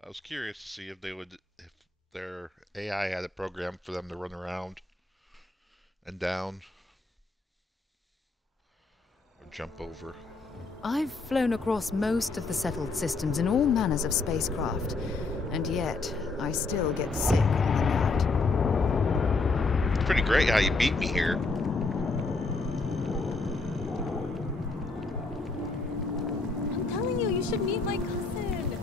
I was curious to see if they would, if their AI had a program for them to run around and down or jump over. I've flown across most of the settled systems in all manners of spacecraft, and yet I still get sick on the night. It's pretty great how you beat me here. I'm telling you, you should meet my cousin.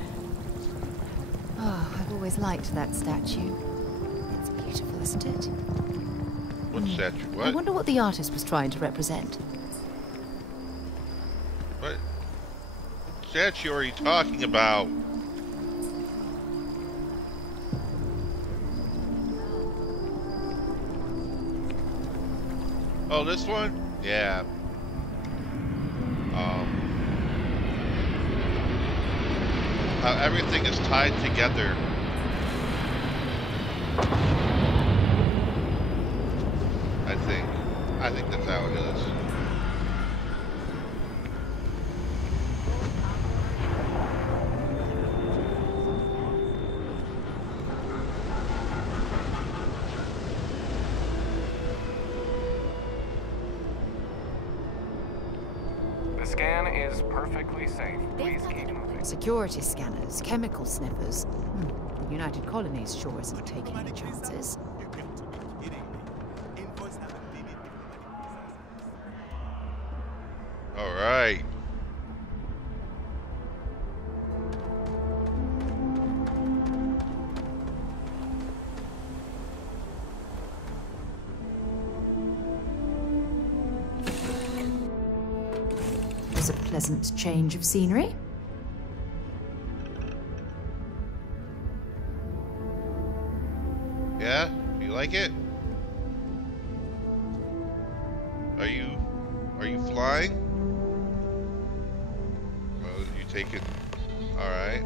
Oh, I've always liked that statue. It's beautiful, isn't it? What statue? What? I wonder what the artist was trying to represent. What statue are you talking about? Oh, this one? Yeah. How everything is tied together. I think that's how it is. The scan is perfectly safe. Please keep moving. Security scanners, chemical sniffers. The United Colonies sure isn't taking any chances. All right. right. It was a pleasant change of scenery. Yeah? You like it? Are you flying? Well, you take it. Alright.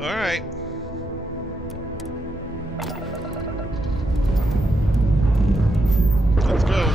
Alright. Let's go.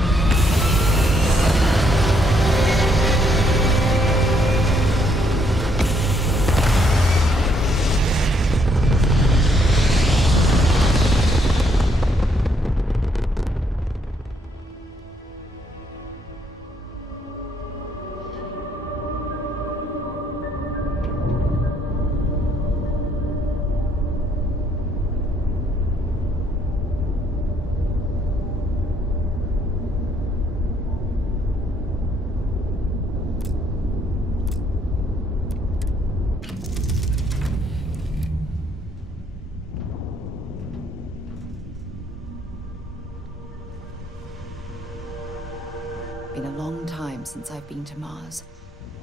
Been a long time since I've been to Mars.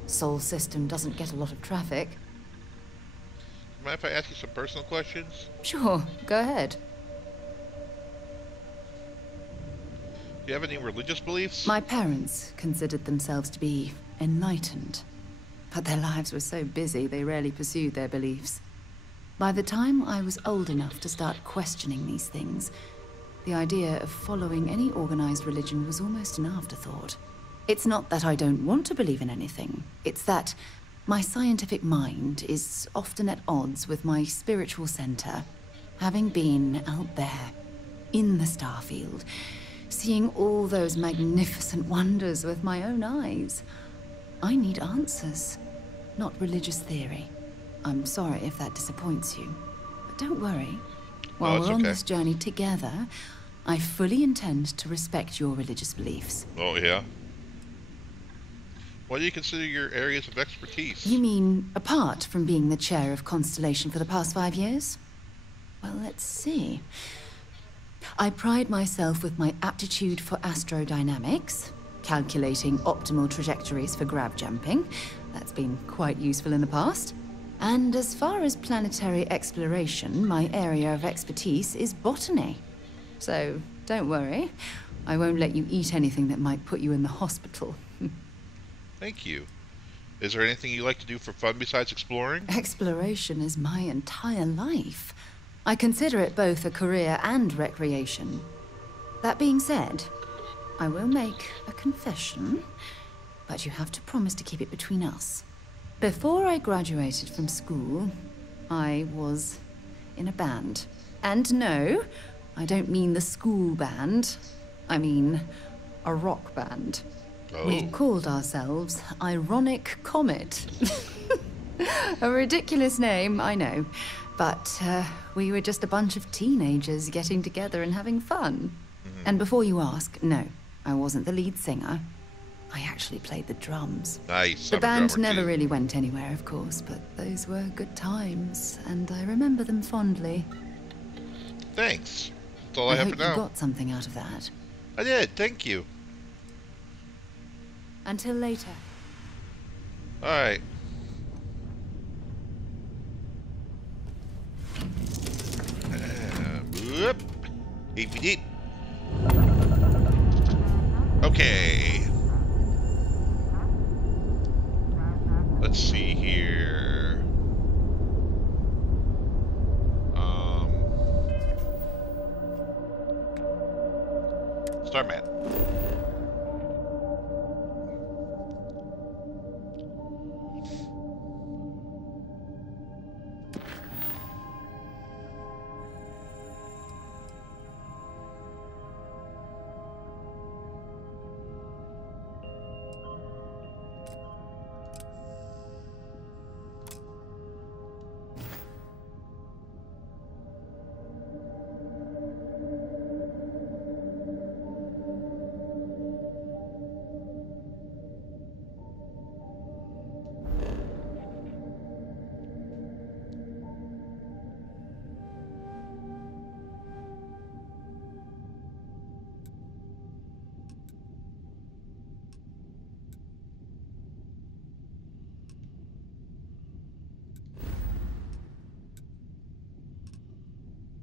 Sol system doesn't get a lot of traffic. Mind if I ask you some personal questions? Sure, go ahead. Do you have any religious beliefs? My parents considered themselves to be enlightened, but their lives were so busy they rarely pursued their beliefs. By the time I was old enough to start questioning these things, the idea of following any organized religion was almost an afterthought. It's not that I don't want to believe in anything, it's that my scientific mind is often at odds with my spiritual center. Having been out there, in the Starfield, seeing all those magnificent wonders with my own eyes, I need answers, not religious theory. I'm sorry if that disappoints you, but don't worry. While we're on this journey together, I fully intend to respect your religious beliefs. Oh, yeah? What do you consider your areas of expertise? You mean, apart from being the chair of Constellation for the past 5 years? Well, let's see. I pride myself with my aptitude for astrodynamics, calculating optimal trajectories for grab jumping. That's been quite useful in the past. And as far as planetary exploration, my area of expertise is botany. So, don't worry. I won't let you eat anything that might put you in the hospital. Thank you. Is there anything you like to do for fun besides exploring? Exploration is my entire life. I consider it both a career and recreation. That being said, I will make a confession, but you have to promise to keep it between us. Before I graduated from school, I was in a band. And no, I don't mean the school band. I mean a rock band. Oh. We called ourselves Ironic Comet. A ridiculous name, I know. But we were just a bunch of teenagers getting together and having fun. Mm-hmm. And before you ask, no, I wasn't the lead singer. I actually played the drums. Nice. The band never really went anywhere, of course, but those were good times, and I remember them fondly. Thanks. That's all I have for now. I hope you got something out of that. I did, thank you. Until later. Alright. Whoop. Beep. Okay. Let's see here. Starman.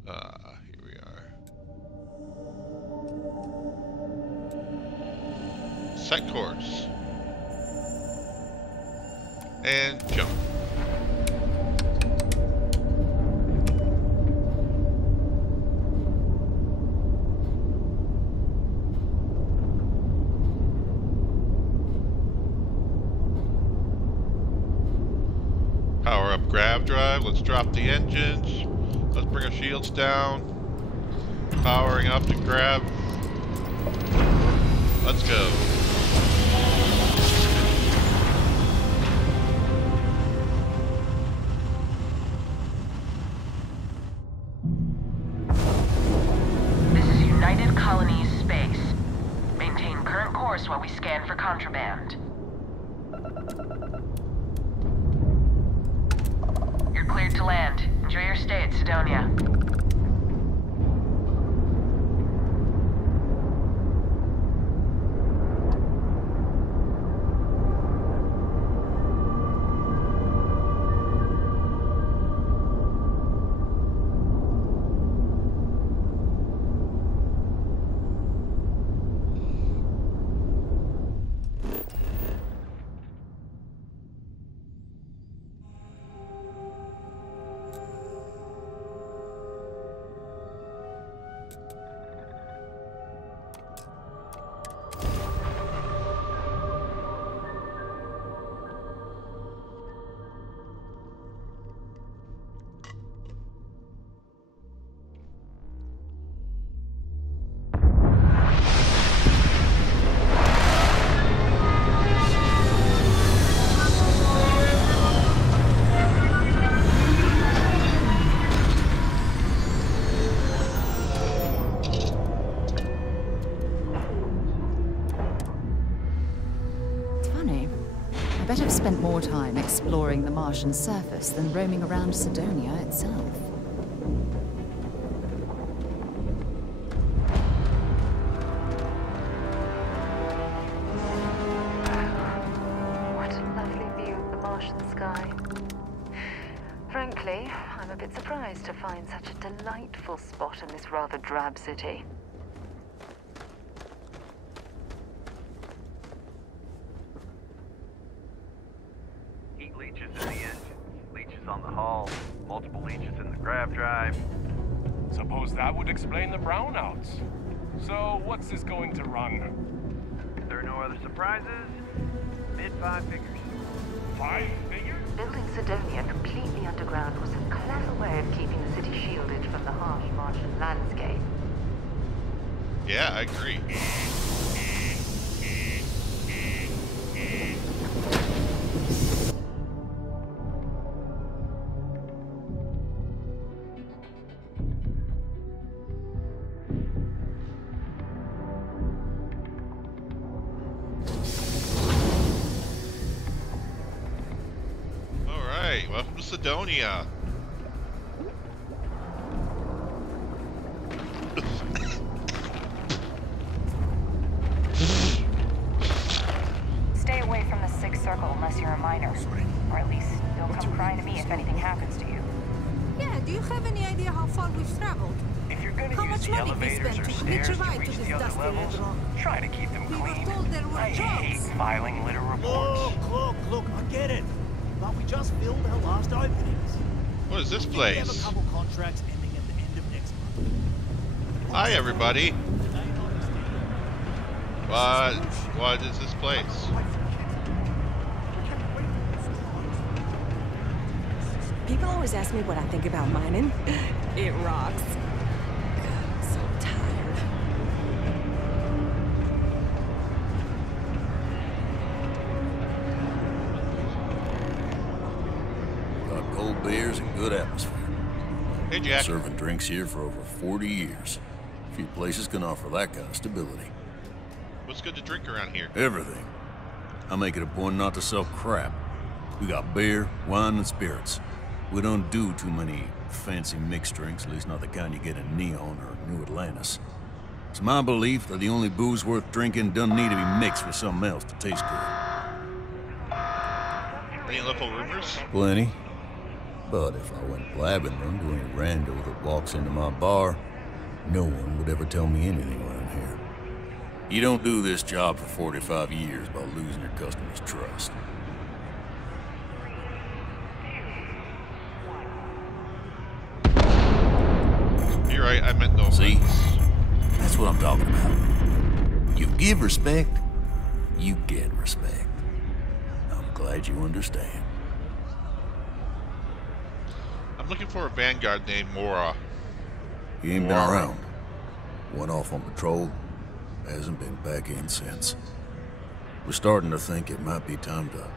Here we are. Set course. And jump. Power up grav drive. Let's drop the engines. Let's bring our shields down. Powering up to grab. Let's go. This is United Colonies Space. Maintain current course while we scan for contraband. You're cleared to land. Enjoy your stay at Sidonia. I bet I've spent more time exploring the Martian surface than roaming around Sidonia itself. What a lovely view of the Martian sky. Frankly, I'm a bit surprised to find such a delightful spot in this rather drab city. Heat leeches in the engines, leeches on the hull, multiple leeches in the grav drive. Suppose that would explain the brownouts. So, what's this going to run? If there are no other surprises, mid-5 figures. 5 figures? Building Sidonia completely underground was a clever way of keeping the city shielded from the harsh Martian landscape. Yeah, I agree. Alright, welcome to Sidonia. Stay away from the Sixth Circle unless you're a minor. Or at least don't come crying to me if anything happens to you. Yeah, do you have any idea how far we've traveled? If you're gonna How use much the money we elevators spent or to stairs hitch a to ride reach to this the other dusty levels, red rock? try to keep them We were clean. told there were I hate jobs. filing litter reports. Look, I get it. But we just filled our last openings. What is this We have a place? couple contracts ending at the end of next month. Hi, everybody. What is this place? People always ask me what I think about mining. It rocks. God, I'm so tired. Got cold beers and good atmosphere. Hey, Jack. Serving drinks here for over 40 years. Few places can offer that kind of stability. What's good to drink around here? Everything. I make it a point not to sell crap. We got beer, wine, and spirits. We don't do too many fancy mixed drinks, at least not the kind you get in Neon or New Atlantis. It's my belief that the only booze worth drinking doesn't need to be mixed with something else to taste good. Any local rumors? Plenty. But if I went blabbing them to any rando that walks into my bar, no one would ever tell me anything around here. You don't do this job for 45 years by losing your customers' trust. You're right, I meant no See? offense. That's what I'm talking about. You give respect, you get respect. I'm glad you understand. I'm looking for a vanguard named Mora. He ain't been around. Went off on patrol. Hasn't been back in since. We're starting to think it might be time to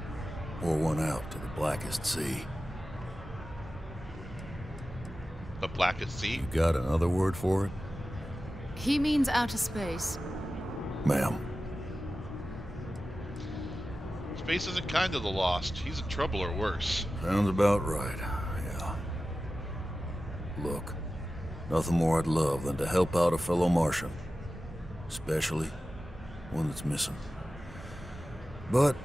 pour one out to the Blackest Sea. The Blackest Sea? You got another word for it? He means outer space. Ma'am. Space isn't kind to the lost. He's in trouble or worse. Sounds about right, yeah. Look, nothing more I'd love than to help out a fellow Martian. Especially one that's missing. But,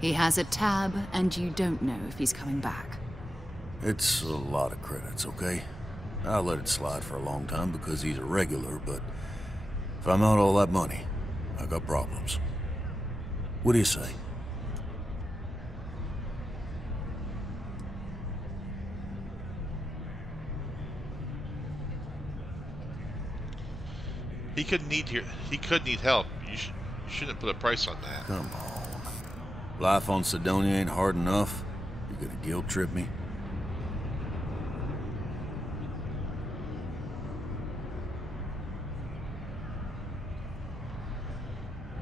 He has a tab, and you don't know if he's coming back. it's a lot of credits, okay? I let it slide for a long time because he's a regular, but if I'm out all that money, I got problems. What do you say? He could need help. You shouldn't put a price on that. Come on. Life on Sidonia ain't hard enough. You're gonna guilt trip me?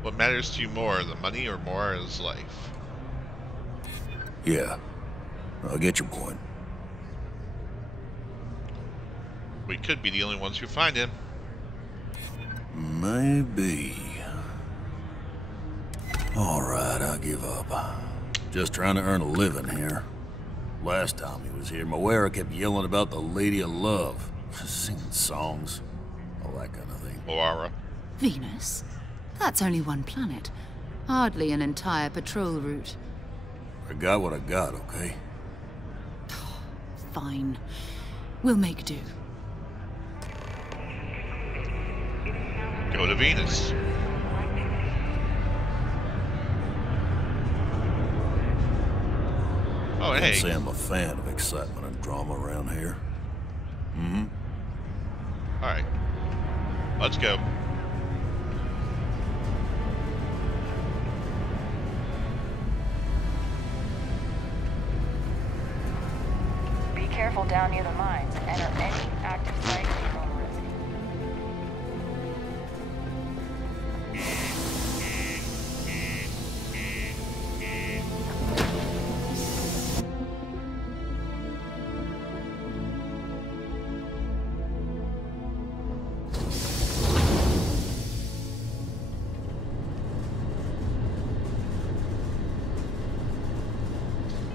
What matters to you more, the money or Mora's life? Yeah. I get your point. We could be the only ones who find him. Maybe. Alright, I'll give up. Just trying to earn a living here. Last time he was here, Moira kept yelling about the Lady of Love. Singing songs. All that kind of thing. Moira. Venus? That's only one planet. Hardly an entire patrol route. I got what I got, okay? Fine. We'll make do. Go to Venus. Oh, Can't hey. say I'm a fan of excitement and drama around here. Mm-hmm. Alright. Let's go. Be careful down near the mines and enter any active sites at your own risk.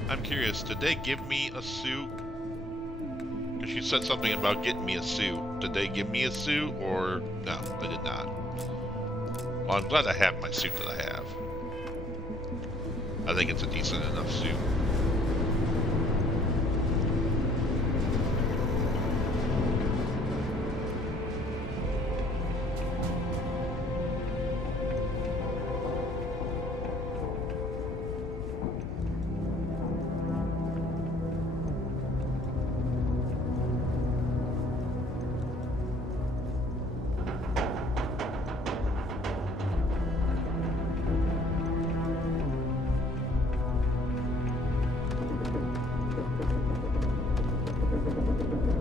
I'm curious, did they give me a suit? Because she said something about getting me a suit. Did they give me a suit, or no, they did not. Well, I'm glad I have my suit that I have. I think it's a decent enough suit.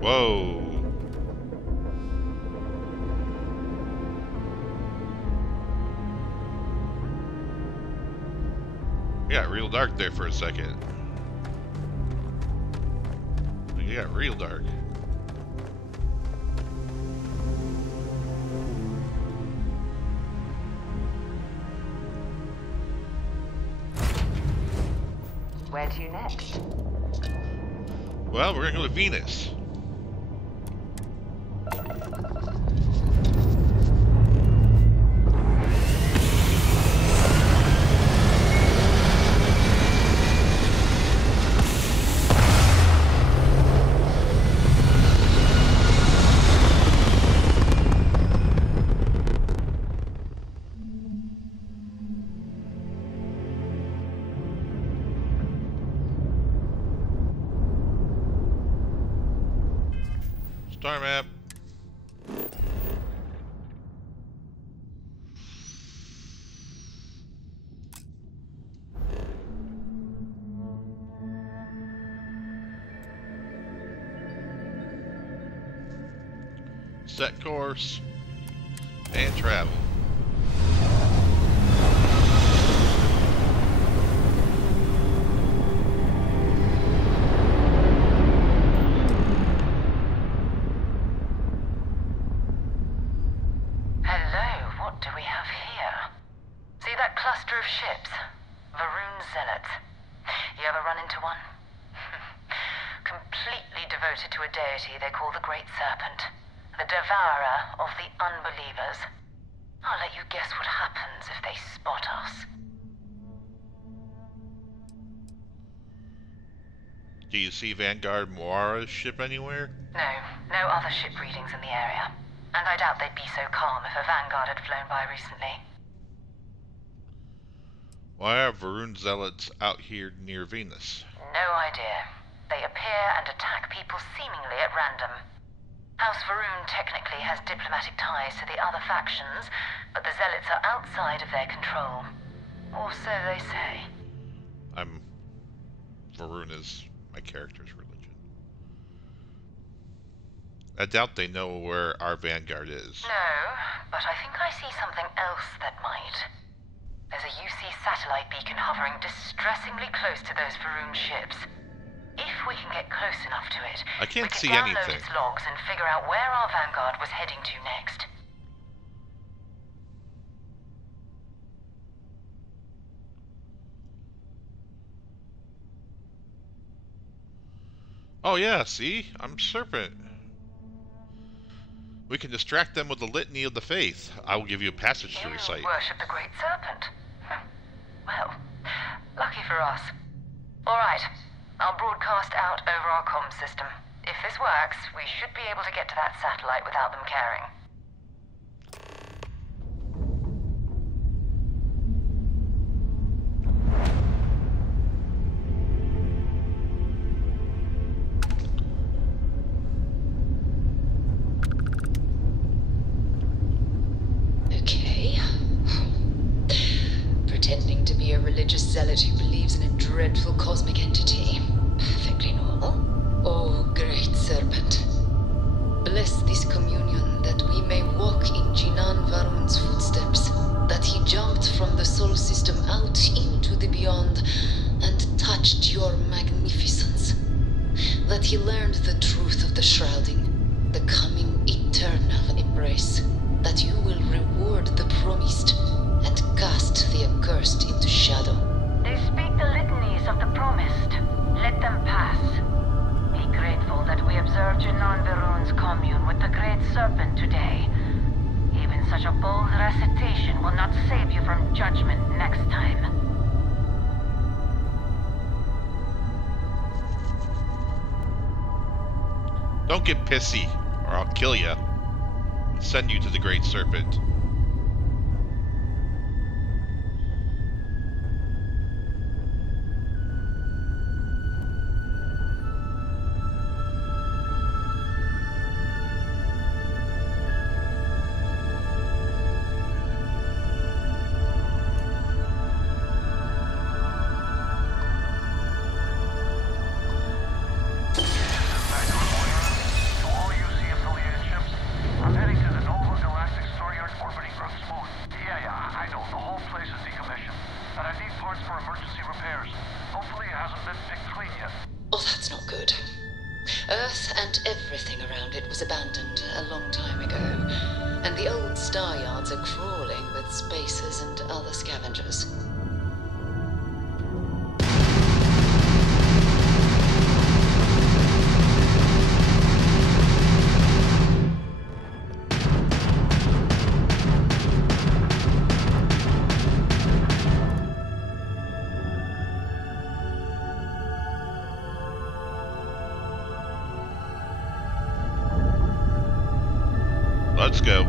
Whoa. It got real dark there for a second. It got real dark. Where to next? Well, we're gonna go to Venus. Star map. Set course and travel. To a deity they call the Great Serpent, the devourer of the unbelievers. I'll let you guess what happens if they spot us. Do you see Vanguard Moira's ship anywhere? No other ship readings in the area. And I doubt they'd be so calm if a Vanguard had flown by recently. Why are Varun zealots out here near Venus? No idea. They appear and attack people seemingly at random. House Varun technically has diplomatic ties to the other factions, but the zealots are outside of their control. Or so they say. Varun is my character's religion. I doubt they know where our Vanguard is. No, but I think I see something else that might. There's a UC satellite beacon hovering distressingly close to those Varun ships. If we can get close enough to it, I can't see we can download anything. its logs and figure out where our Vanguard was heading to next. Oh yeah, see? I'm Serpent. We can distract them with the litany of the faith. I will give you a passage to recite. You worship the Great Serpent? Well, lucky for us. Alright. I'll broadcast out over our comm system. If this works, we should be able to get to that satellite without them caring. Okay. Pretending to be a religious zealot who believes in a dreadful cosmic entity. Perfectly normal. Oh, Great Serpent. Bless this communion that we may walk in Jinan Varun's footsteps, that he jumped from the Sol system out into the beyond and touched your magnificence, that he learned the truth of the shrouding, the coming eternal embrace, that you will reward the promised and cast the accursed into shadow. They speak the litanies of the promised. Let them pass. Be grateful that we observed Jinan Varun's commune with the Great Serpent today. Even such a bold recitation will not save you from judgment next time. Don't get pissy, or I'll kill you. Send you to the Great Serpent. long time ago, and the old star yards are crawling with spacers and other scavengers. Let's go.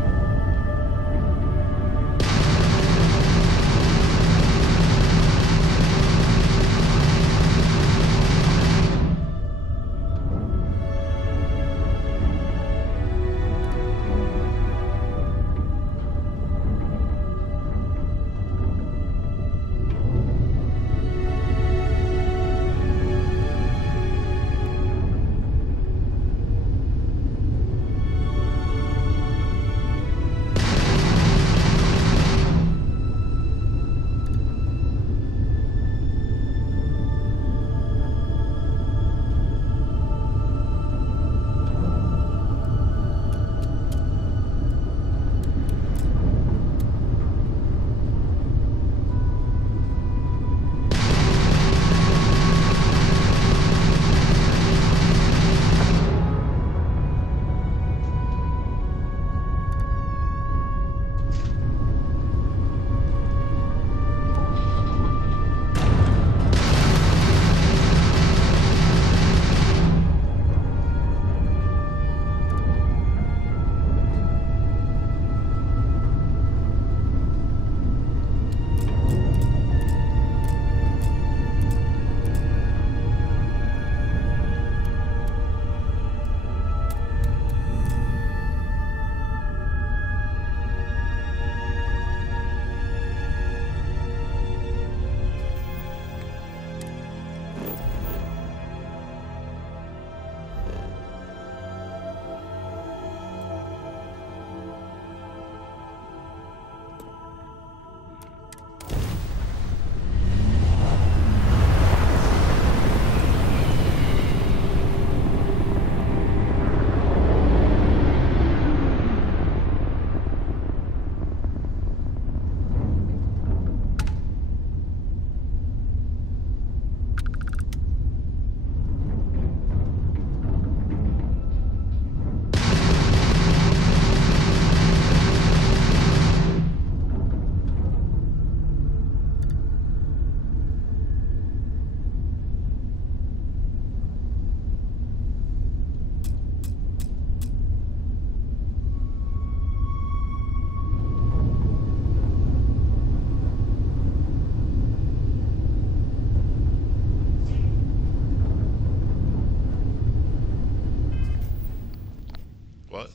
What?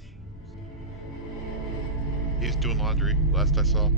He's doing laundry, last I saw.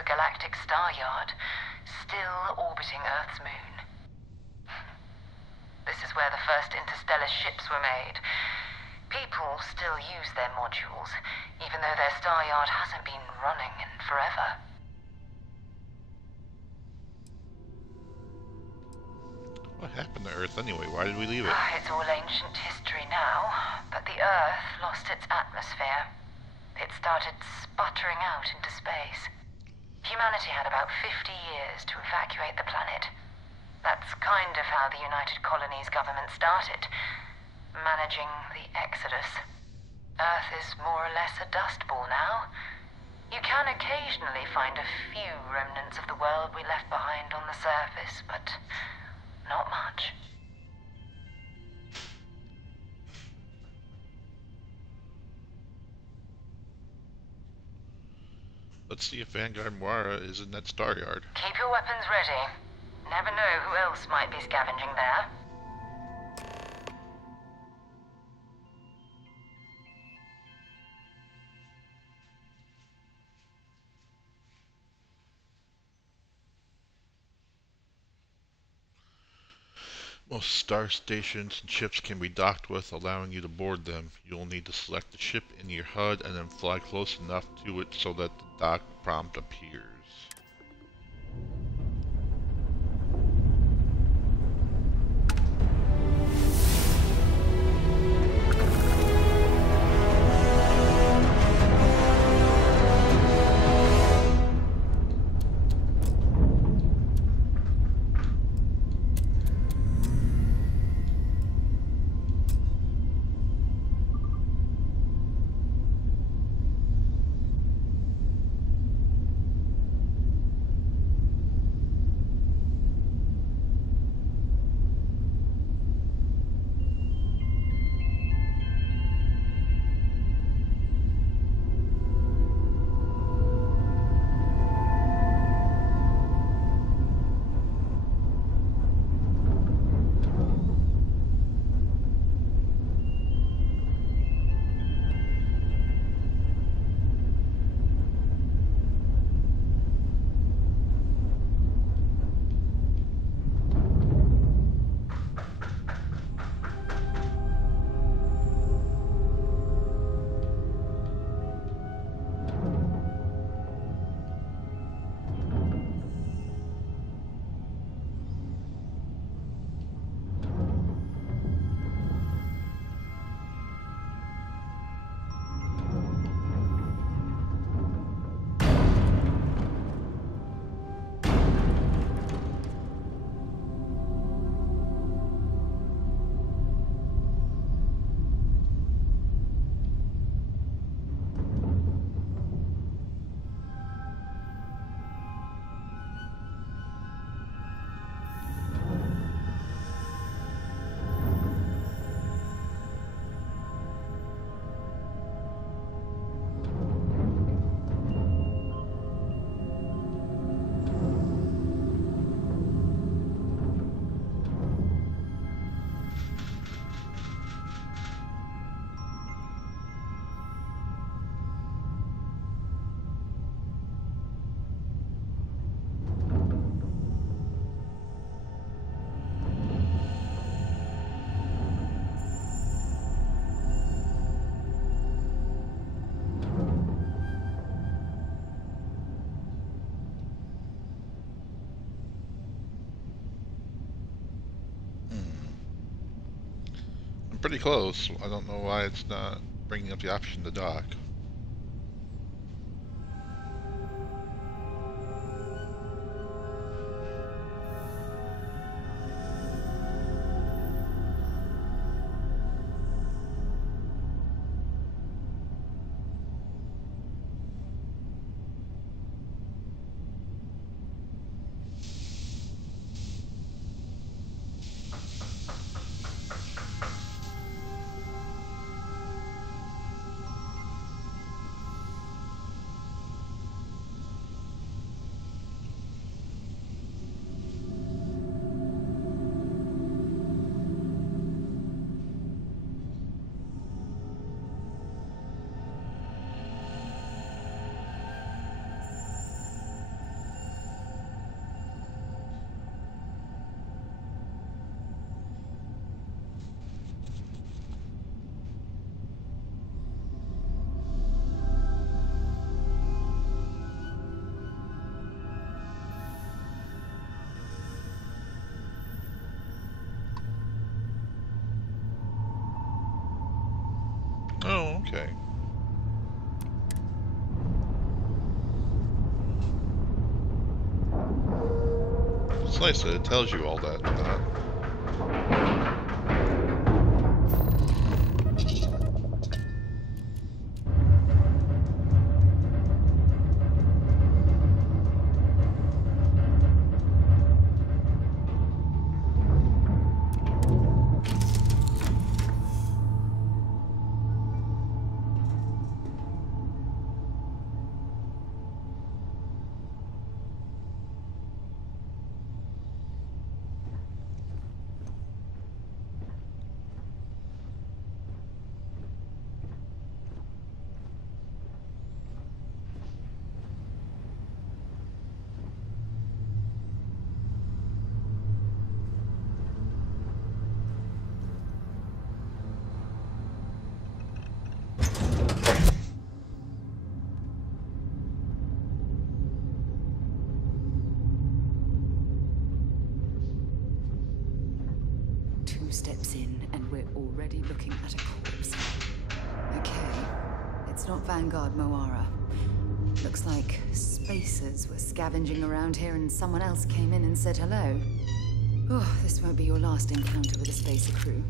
intergalactic star yard, still orbiting Earth's moon. This is where the first interstellar ships were made. People still use their modules, even though their star yard hasn't been running in forever. What happened to Earth anyway? Why did we leave it? It's all ancient history now, but the Earth lost its atmosphere. It started sputtering out into space. Humanity had about 50 years to evacuate the planet. That's kind of how the United Colonies government started, managing the exodus. Earth is more or less a dust ball now. You can occasionally find a few remnants of the world we left behind on the surface, but not much. Let's see if Vanguard Moira is in that star yard. Keep your weapons ready. Never know who else might be scavenging there. Most star stations and ships can be docked with, allowing you to board them. You'll need to select the ship in your HUD and then fly close enough to it so that the dock prompt appears. Pretty close. I don't know why it's not bringing up the option to dock. Okay. It's nice that it tells you all that. Steps in, and we're already looking at a corpse. Okay, it's not Vanguard Moara. Looks like spacers were scavenging around here and someone else came in and said hello. Oh, this won't be your last encounter with a spacer crew.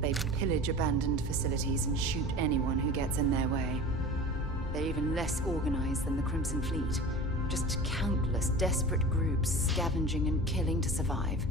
They pillage abandoned facilities and shoot anyone who gets in their way. They're even less organized than the Crimson Fleet. Just countless desperate groups scavenging and killing to survive.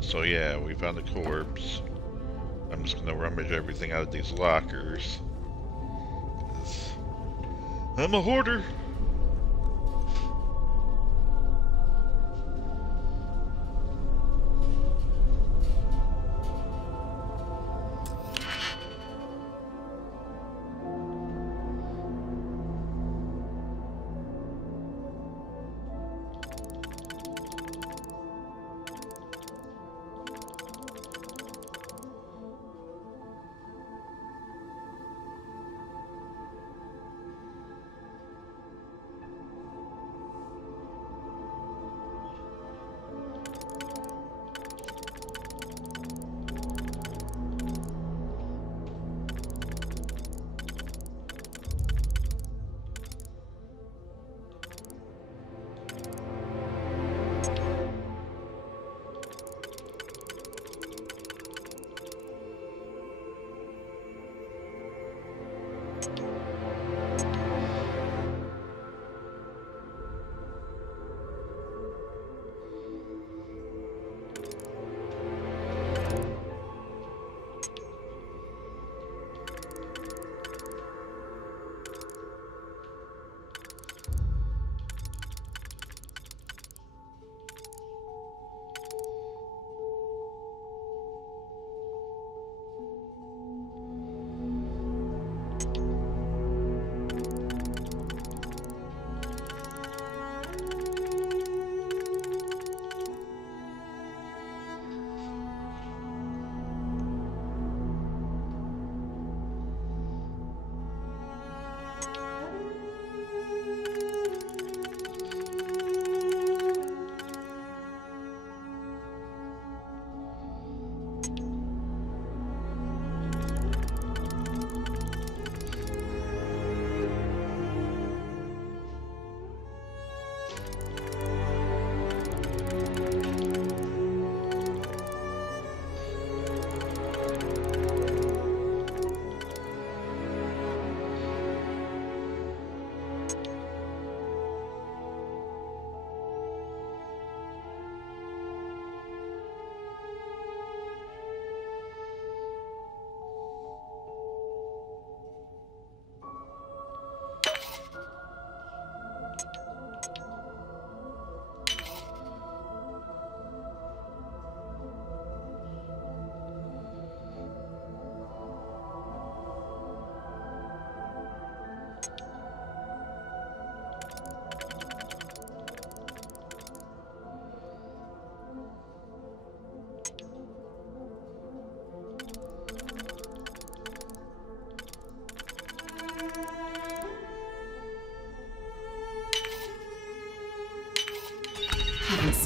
So yeah, we found a corpse. I'm just gonna rummage everything out of these lockers. 'Cause I'm a hoarder.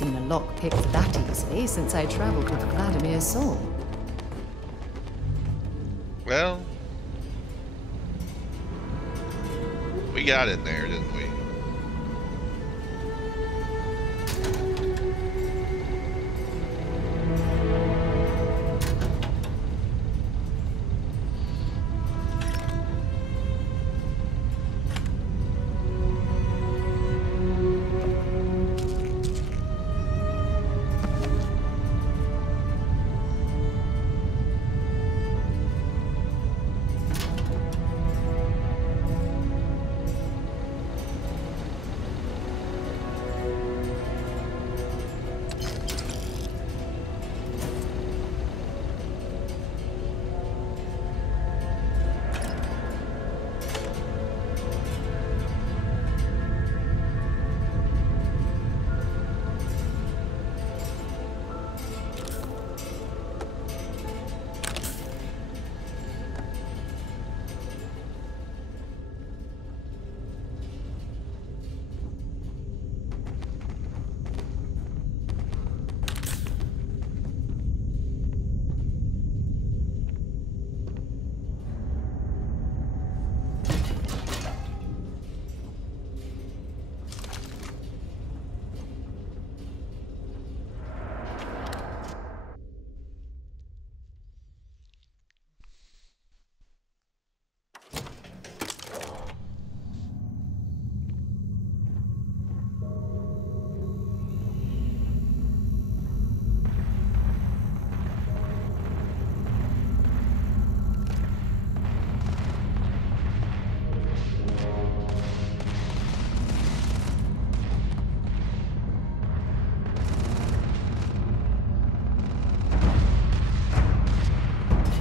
seen a lock picked that easily since I traveled with Vladimir's soul. Well, we got in there, didn't we?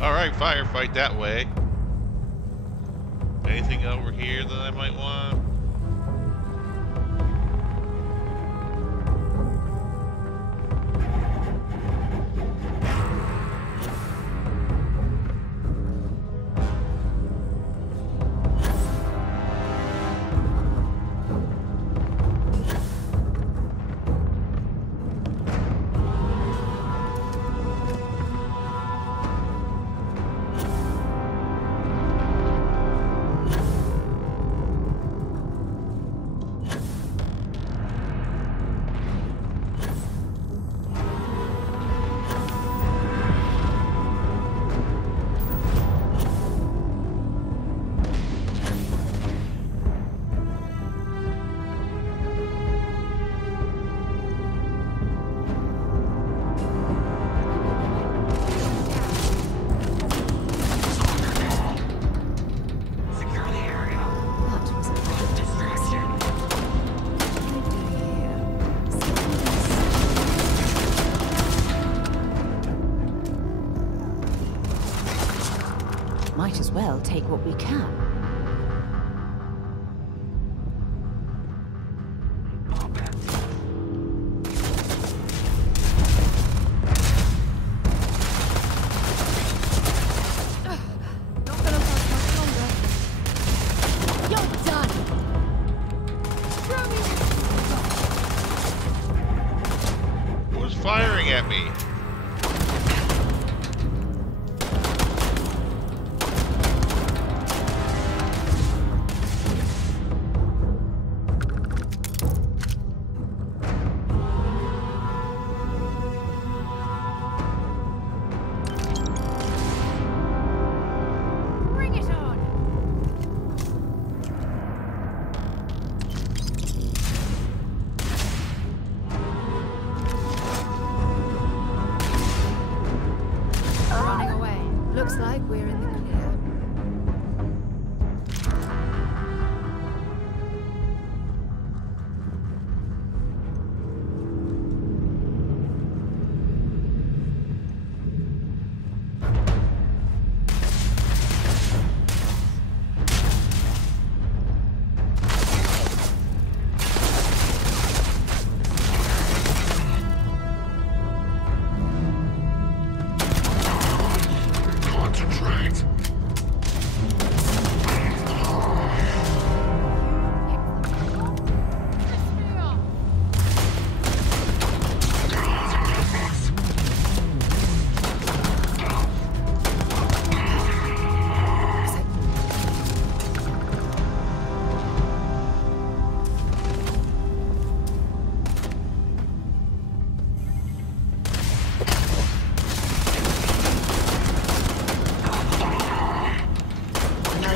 Alright, firefight that way. Anything over here that I might want? Might as well take what we can. Who's firing at me?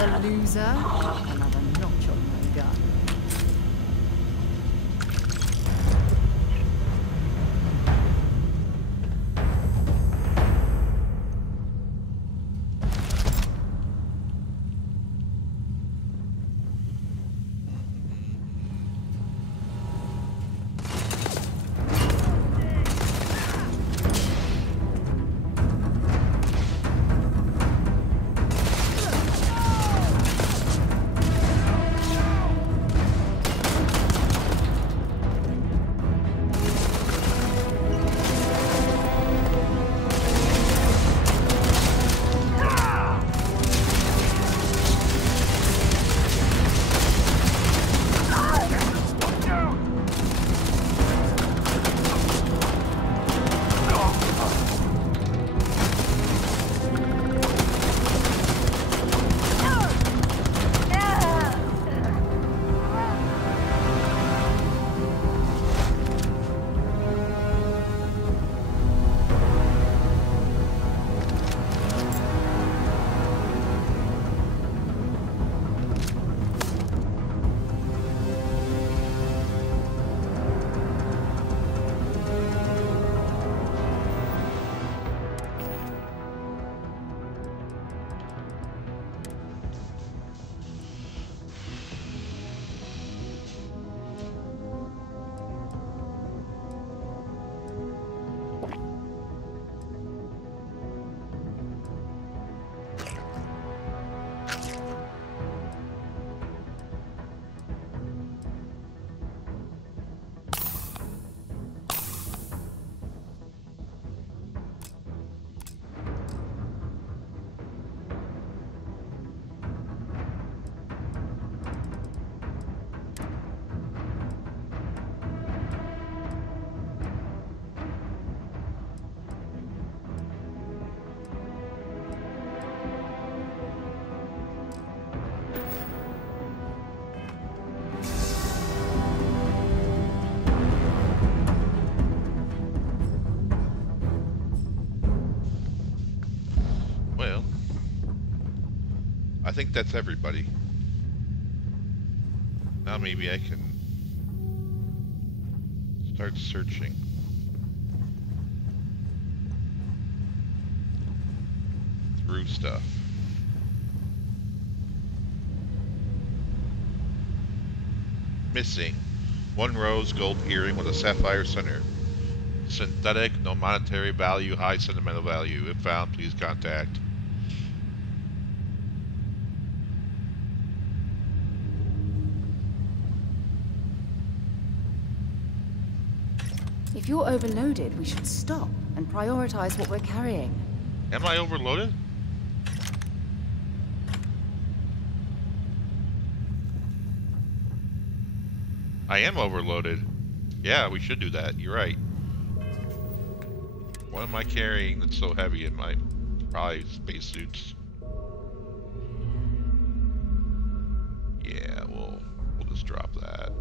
Another loser. Another notch on my gun. I think that's everybody. Now maybe I can start searching. Through stuff. Missing. 1 rose gold earring with a sapphire center. Synthetic, no monetary value, high sentimental value. If found, please contact. If you're overloaded, we should stop and prioritize what we're carrying. Am I overloaded? I am overloaded. Yeah, we should do that. You're right. What am I carrying that's so heavy in my probably spacesuits? Yeah, we'll just drop that.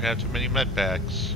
never had too many med packs.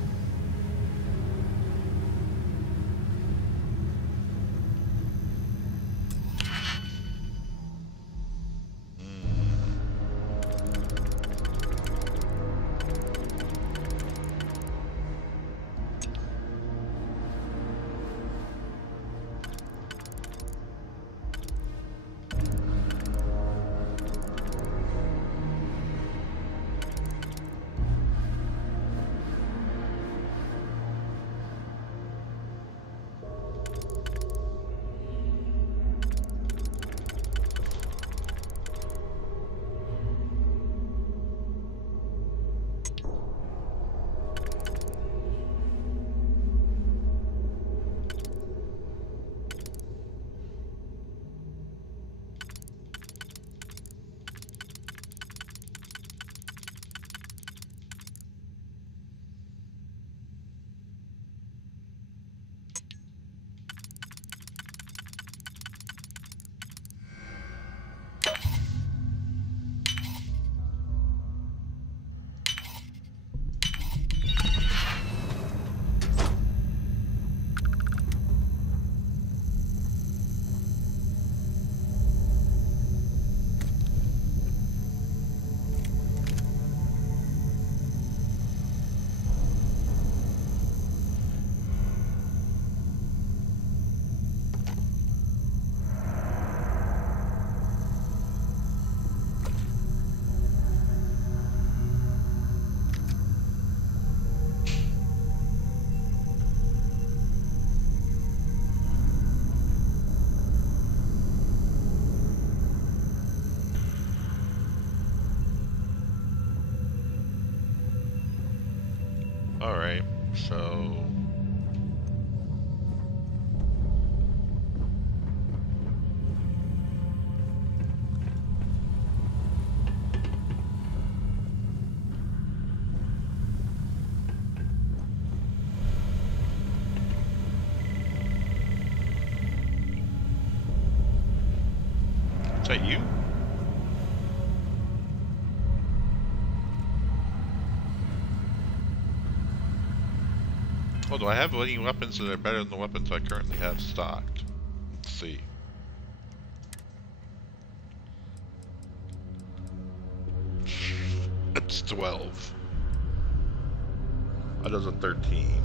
Alright, so... Is that you? Oh, do I have any weapons that are better than the weapons I currently have stocked? Let's see. It's 12. That does a 13.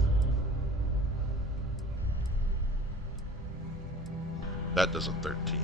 That does a 13.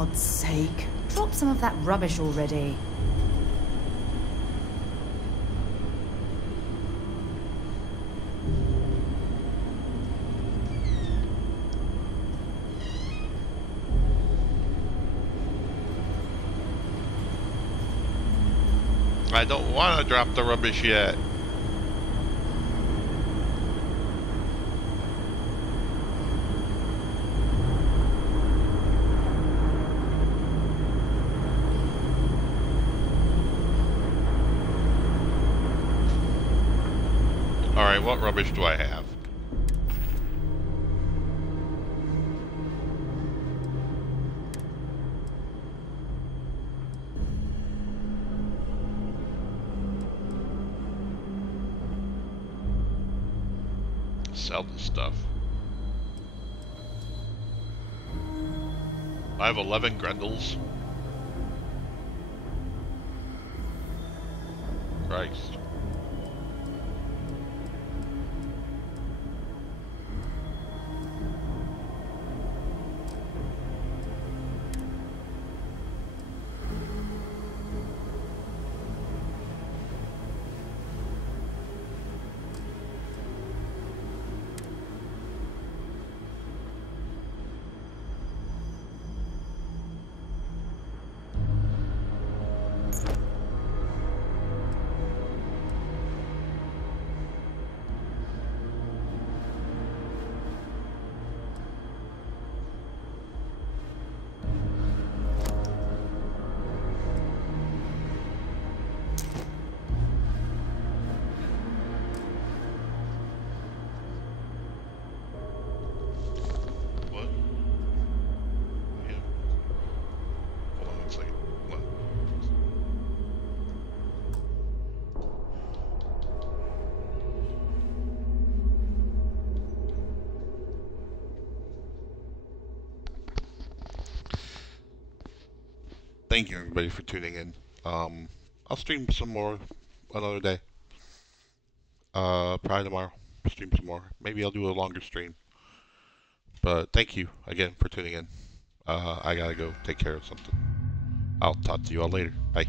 God's sake, drop some of that rubbish already. I don't want to drop the rubbish yet. Alright, what rubbish do I have? Sell this stuff. I have 11 Grendels. Christ. Thank you everybody for tuning in. I'll stream some more another day. Probably tomorrow. Stream some more. Maybe I'll do a longer stream. But thank you again for tuning in. I gotta go take care of something. I'll talk to you all later. Bye.